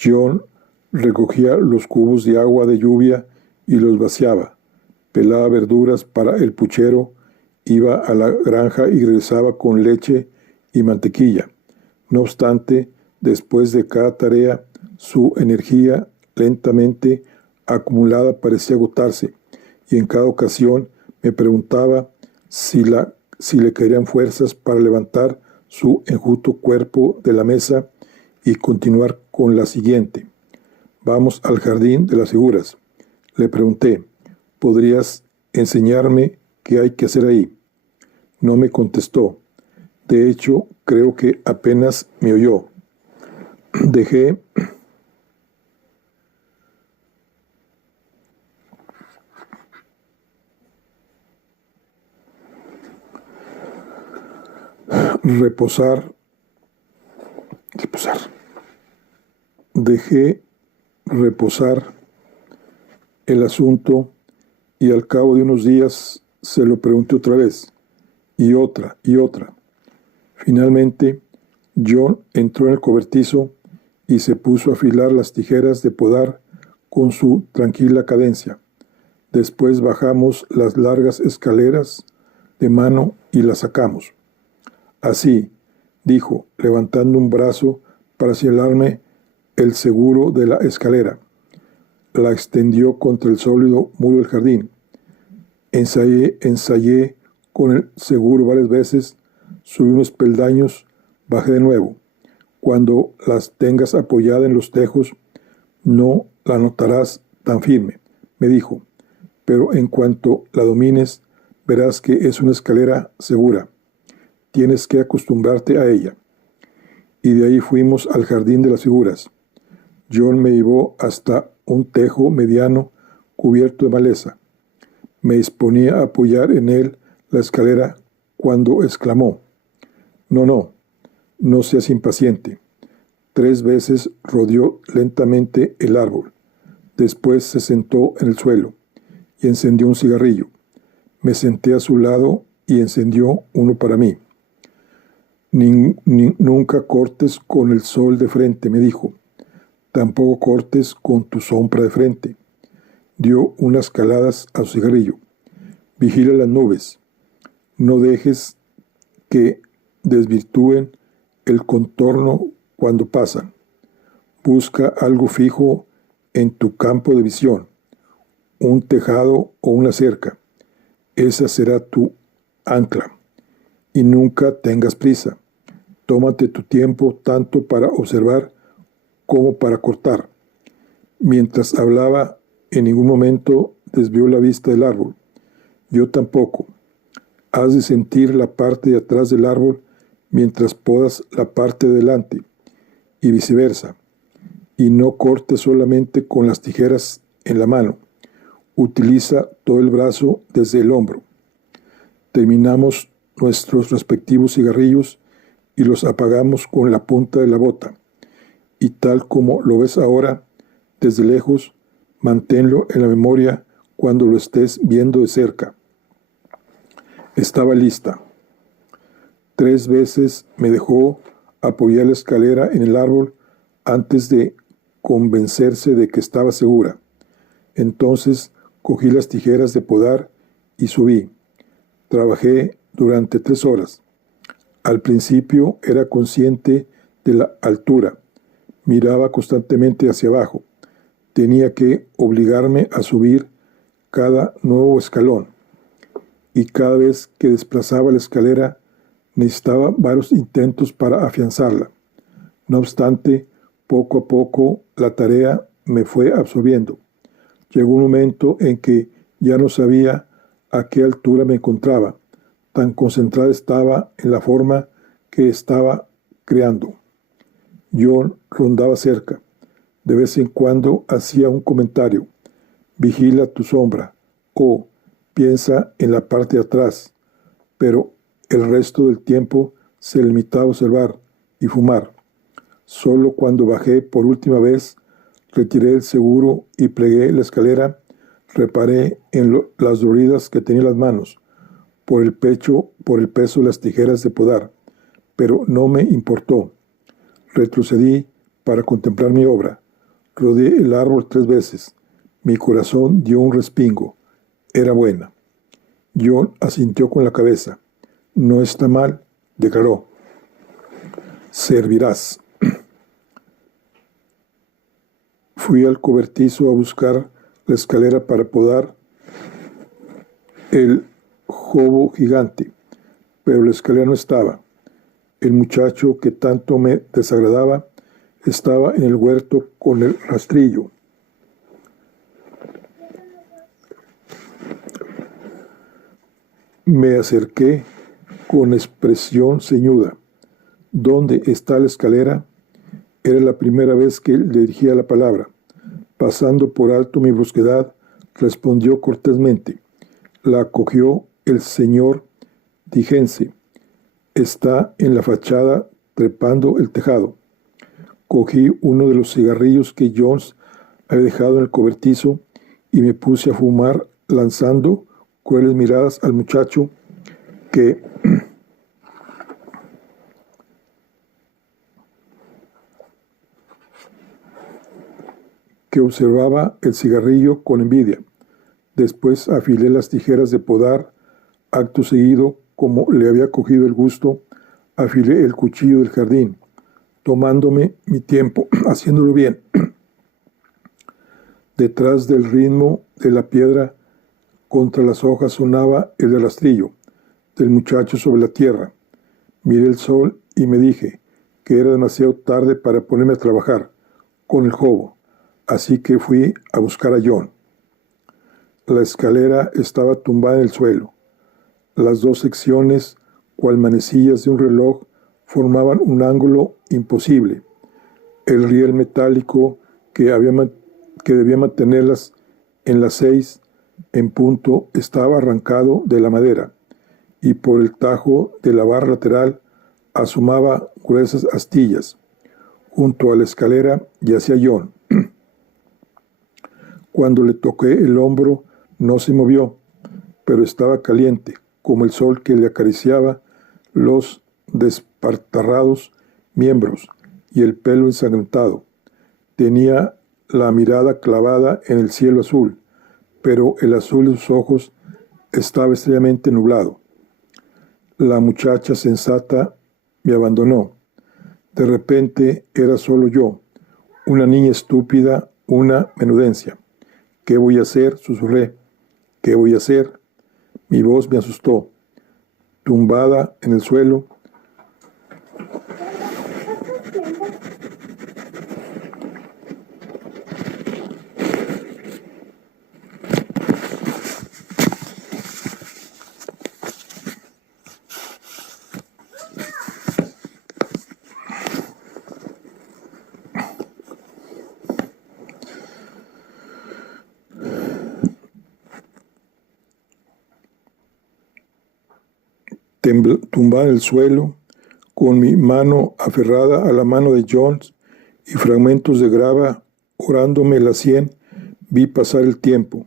John recogía los cubos de agua de lluvia y los vaciaba. Pelaba verduras para el puchero, iba a la granja y regresaba con leche y mantequilla. No obstante, después de cada tarea, su energía lentamente acumulada parecía agotarse, y en cada ocasión me preguntaba si le caerían fuerzas para levantar su enjuto cuerpo de la mesa y continuar con la siguiente. Vamos al jardín de las figuras. Le pregunté, ¿podrías enseñarme qué hay que hacer ahí? No me contestó. De hecho, creo que apenas me oyó. Dejé reposar. Dejé reposar el asunto y al cabo de unos días se lo pregunté otra vez, y otra, y otra. Finalmente, John entró en el cobertizo y se puso a afilar las tijeras de podar con su tranquila cadencia. Después bajamos las largas escaleras de mano y las sacamos. Así, dijo, levantando un brazo para señalarme el seguro de la escalera. La extendió contra el sólido muro del jardín. Ensayé con el seguro varias veces, subí unos peldaños, bajé de nuevo. Cuando las tengas apoyada en los tejos, no la notarás tan firme, me dijo, pero en cuanto la domines, verás que es una escalera segura. Tienes que acostumbrarte a ella. Y de ahí fuimos al jardín de las figuras. John me llevó hasta un tejo mediano cubierto de maleza. Me disponía a apoyar en él la escalera cuando exclamó, no seas impaciente. 3 veces rodeó lentamente el árbol. Después se sentó en el suelo y encendió un cigarrillo. Me senté a su lado y encendió uno para mí. Nunca cortes con el sol de frente, me dijo. Tampoco cortes con tu sombra de frente. Dio unas caladas a su cigarrillo. Vigila las nubes. No dejes que desvirtúen el contorno cuando pasan. Busca algo fijo en tu campo de visión, un tejado o una cerca. Esa será tu ancla. Y nunca tengas prisa. Tómate tu tiempo tanto para observar como para cortar. Mientras hablaba, en ningún momento desvió la vista del árbol. Yo tampoco. Has de sentir la parte de atrás del árbol mientras podas la parte de delante, y viceversa. Y no cortes solamente con las tijeras en la mano. Utiliza todo el brazo desde el hombro. Terminamos nuestros respectivos cigarrillos y los apagamos con la punta de la bota. Y tal como lo ves ahora, desde lejos, manténlo en la memoria cuando lo estés viendo de cerca. Estaba lista. 3 veces me dejó apoyar la escalera en el árbol antes de convencerse de que estaba segura. Entonces cogí las tijeras de podar y subí. Trabajé durante 3 horas. Al principio era consciente de la altura. Miraba constantemente hacia abajo. Tenía que obligarme a subir cada nuevo escalón. Y cada vez que desplazaba la escalera, necesitaba varios intentos para afianzarla. No obstante, poco a poco la tarea me fue absorbiendo. Llegó un momento en que ya no sabía a qué altura me encontraba. Tan concentrada estaba en la forma que estaba creando. John rondaba cerca. De vez en cuando hacía un comentario. Vigila tu sombra. O piensa en la parte de atrás. Pero el resto del tiempo se limitaba a observar y fumar. Solo cuando bajé por última vez, retiré el seguro y plegué la escalera, reparé en las dolidas que tenía en las manos, por el pecho, por el peso de las tijeras de podar, pero no me importó. Retrocedí para contemplar mi obra. Rodeé el árbol 3 veces. Mi corazón dio un respingo. Era buena. John asintió con la cabeza. No está mal, declaró. Servirás. Fui al cobertizo a buscar la escalera para podar el jobo gigante, pero la escalera no estaba. El muchacho que tanto me desagradaba estaba en el huerto con el rastrillo. Me acerqué con expresión ceñuda. ¿Dónde está la escalera? Era la primera vez que le dirigía la palabra. Pasando por alto mi brusquedad, respondió cortésmente. La acogió el señor Digense. Está en la fachada trepando el tejado. Cogí uno de los cigarrillos que Jones había dejado en el cobertizo y me puse a fumar, lanzando crueles miradas al muchacho que observaba el cigarrillo con envidia. Después afilé las tijeras de podar. Acto seguido, como le había cogido el gusto, afilé el cuchillo del jardín, tomándome mi tiempo, haciéndolo bien. Detrás del ritmo de la piedra contra las hojas sonaba el rastrillo del muchacho sobre la tierra. Miré el sol y me dije que era demasiado tarde para ponerme a trabajar con el jobo. Así que fui a buscar a John. La escalera estaba tumbada en el suelo. Las 2 secciones, cual manecillas de un reloj, formaban un ángulo imposible. El riel metálico que debía mantenerlas en las 6 en punto estaba arrancado de la madera, y por el tajo de la barra lateral asomaba gruesas astillas. Junto a la escalera yacía John. Cuando le toqué el hombro, no se movió, pero estaba caliente, como el sol que le acariciaba los despartarrados miembros y el pelo ensangrentado. Tenía la mirada clavada en el cielo azul, pero el azul de sus ojos estaba estrellamente nublado. La muchacha sensata me abandonó. De repente era solo yo, una niña estúpida, una menudencia. ¿Qué voy a hacer?, susurré. ¿Qué voy a hacer? Mi voz me asustó. Tumbada en el suelo, tumbada en el suelo, con mi mano aferrada a la mano de Jones y fragmentos de grava orándome la sien, vi pasar el tiempo.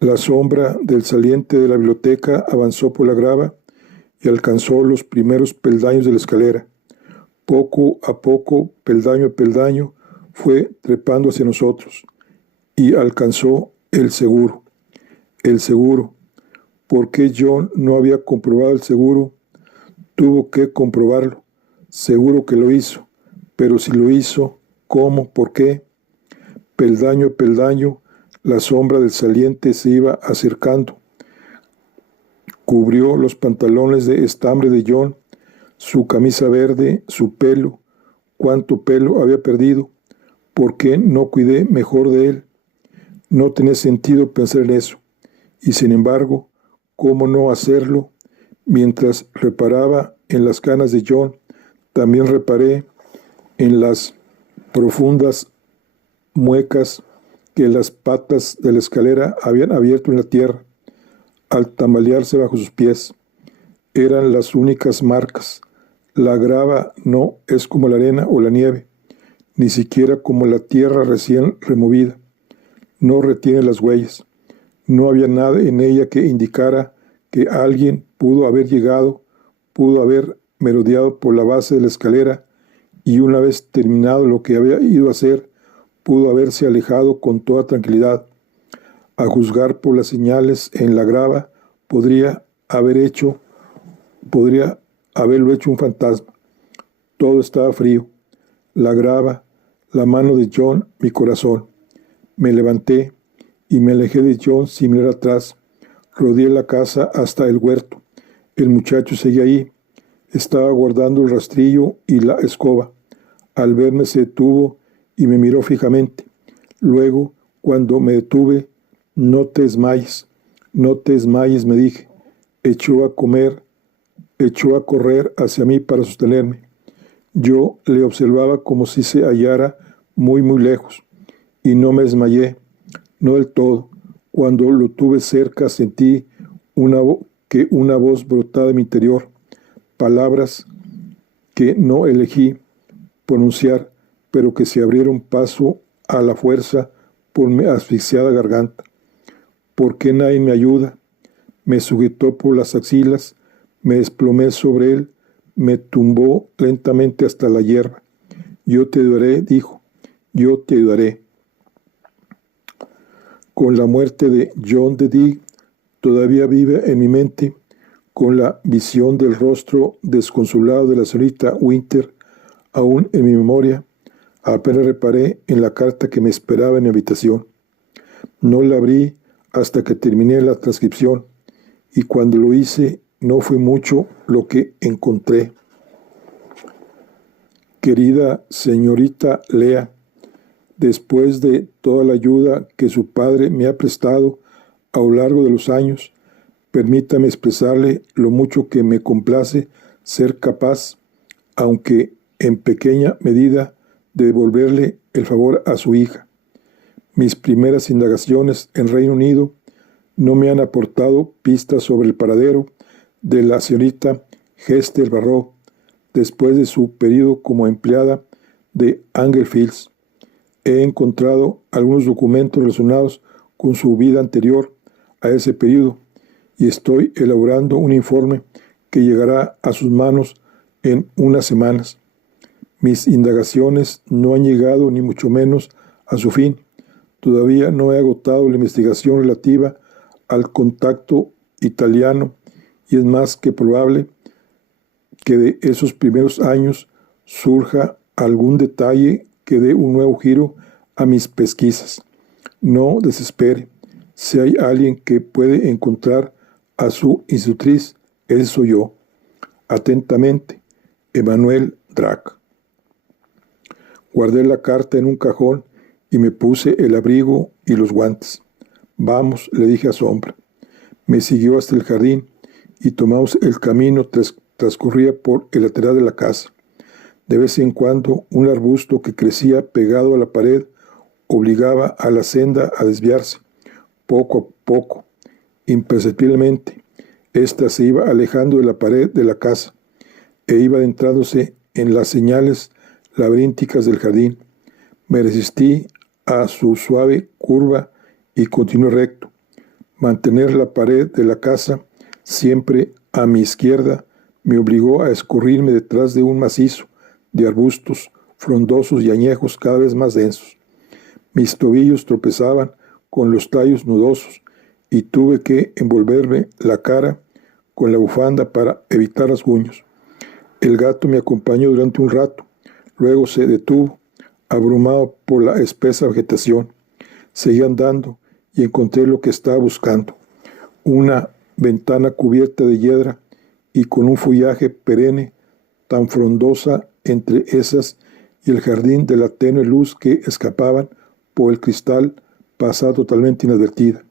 La sombra del saliente de la biblioteca avanzó por la grava y alcanzó los primeros peldaños de la escalera. Poco a poco, peldaño a peldaño, fue trepando hacia nosotros y alcanzó el seguro. El seguro. ¿Por qué John no había comprobado el seguro? Tuvo que comprobarlo. Seguro que lo hizo. Pero si lo hizo, ¿cómo? ¿Por qué? Peldaño a peldaño, la sombra del saliente se iba acercando. Cubrió los pantalones de estambre de John, su camisa verde, su pelo. ¿Cuánto pelo había perdido? ¿Por qué no cuidé mejor de él? No tenía sentido pensar en eso. Y sin embargo, ¿cómo no hacerlo? Mientras reparaba en las canas de John, también reparé en las profundas muecas que las patas de la escalera habían abierto en la tierra, al tambalearse bajo sus pies. Eran las únicas marcas. La grava no es como la arena o la nieve, ni siquiera como la tierra recién removida. No retiene las huellas. No había nada en ella que indicara que alguien pudo haber llegado, pudo haber merodeado por la base de la escalera y una vez terminado lo que había ido a hacer, pudo haberse alejado con toda tranquilidad. A juzgar por las señales en la grava, podría haberlo hecho un fantasma. Todo estaba frío. La grava, la mano de John, mi corazón. Me levanté y me alejé de John sin mirar atrás. Rodeé la casa hasta el huerto. El muchacho seguía ahí. Estaba guardando el rastrillo y la escoba. Al verme se detuvo y me miró fijamente. Luego, cuando me detuve, no te desmayes, me dije. Echó a correr hacia mí para sostenerme. Yo le observaba como si se hallara muy, muy lejos, y no me desmayé, no del todo. Cuando lo tuve cerca sentí que una voz brotaba de mi interior, palabras que no elegí pronunciar, pero que se abrieron paso a la fuerza por mi asfixiada garganta. ¿Por qué nadie me ayuda? Me sujetó por las axilas, me desplomé sobre él, me tumbó lentamente hasta la hierba. Yo te ayudaré, dijo, yo te ayudaré. Con la muerte de John de Dee todavía vive en mi mente, con la visión del rostro desconsolado de la señorita Winter aún en mi memoria, apenas reparé en la carta que me esperaba en mi habitación. No la abrí hasta que terminé la transcripción, y cuando lo hice no fue mucho lo que encontré. Querida señorita Lea, después de toda la ayuda que su padre me ha prestado a lo largo de los años, permítame expresarle lo mucho que me complace ser capaz, aunque en pequeña medida, de devolverle el favor a su hija. Mis primeras indagaciones en Reino Unido no me han aportado pistas sobre el paradero de la señorita Hester Barrow después de su periodo como empleada de Anglefields. He encontrado algunos documentos relacionados con su vida anterior a ese periodo y estoy elaborando un informe que llegará a sus manos en unas semanas. Mis indagaciones no han llegado ni mucho menos a su fin. Todavía no he agotado la investigación relativa al contacto italiano y es más que probable que de esos primeros años surja algún detalle que dé un nuevo giro a mis pesquisas. No desespere. Si hay alguien que puede encontrar a su institutriz, ese soy yo. Atentamente, Emanuel Drac. Guardé la carta en un cajón y me puse el abrigo y los guantes. Vamos, le dije a Sombra. Me siguió hasta el jardín y tomamos el camino transcurría por el lateral de la casa. De vez en cuando, un arbusto que crecía pegado a la pared obligaba a la senda a desviarse. Poco a poco, imperceptiblemente, ésta se iba alejando de la pared de la casa e iba adentrándose en las señales laberínticas del jardín. Me resistí a su suave curva y continué recto. Mantener la pared de la casa siempre a mi izquierda me obligó a escurrirme detrás de un macizo de arbustos frondosos y añejos cada vez más densos. Mis tobillos tropezaban con los tallos nudosos y tuve que envolverme la cara con la bufanda para evitar rasguños. El gato me acompañó durante un rato, luego se detuvo, abrumado por la espesa vegetación. Seguí andando y encontré lo que estaba buscando, una ventana cubierta de hiedra y con un follaje perenne tan frondosa entre esas y el jardín de la tenue luz que escapaban por el cristal pasaba totalmente inadvertida.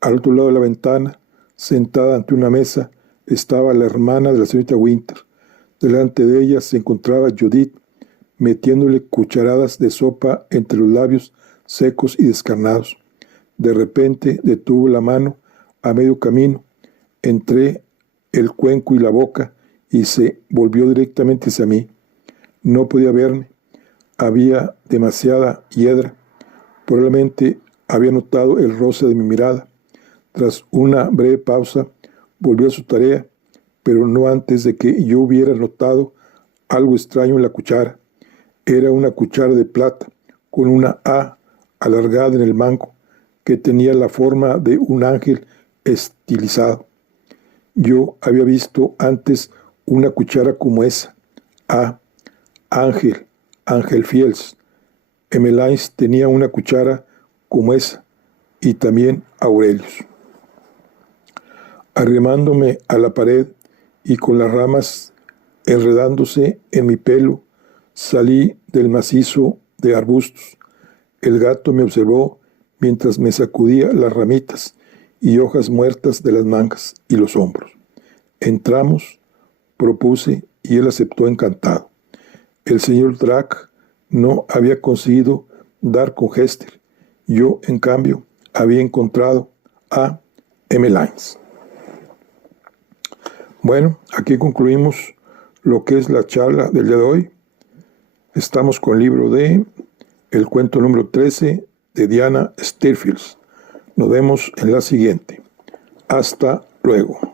Al otro lado de la ventana, sentada ante una mesa, estaba la hermana de la señorita Winter. Delante de ella se encontraba Judith, metiéndole cucharadas de sopa entre los labios secos y descarnados. De repente detuvo la mano a medio camino, entre el cuenco y la boca, y se volvió directamente hacia mí. No podía verme. Había demasiada hiedra. Probablemente había notado el roce de mi mirada. Tras una breve pausa, volvió a su tarea, pero no antes de que yo hubiera notado algo extraño en la cuchara. Era una cuchara de plata, con una A alargada en el mango, que tenía la forma de un ángel estilizado. Yo había visto antes una cuchara como esa. Ángel Fields. Emmeline tenía una cuchara como esa, y también Aurelius. Arrimándome a la pared y con las ramas enredándose en mi pelo, salí del macizo de arbustos. El gato me observó mientras me sacudía las ramitas y hojas muertas de las mangas y los hombros. Entramos, propuse, y él aceptó encantado. El señor Drac no había conseguido dar con Hester. Yo, en cambio, había encontrado a Emmeline. Bueno, aquí concluimos lo que es la charla del día de hoy. Estamos con el libro de el cuento número 13 de Diana Stearfield. Nos vemos en la siguiente. Hasta luego.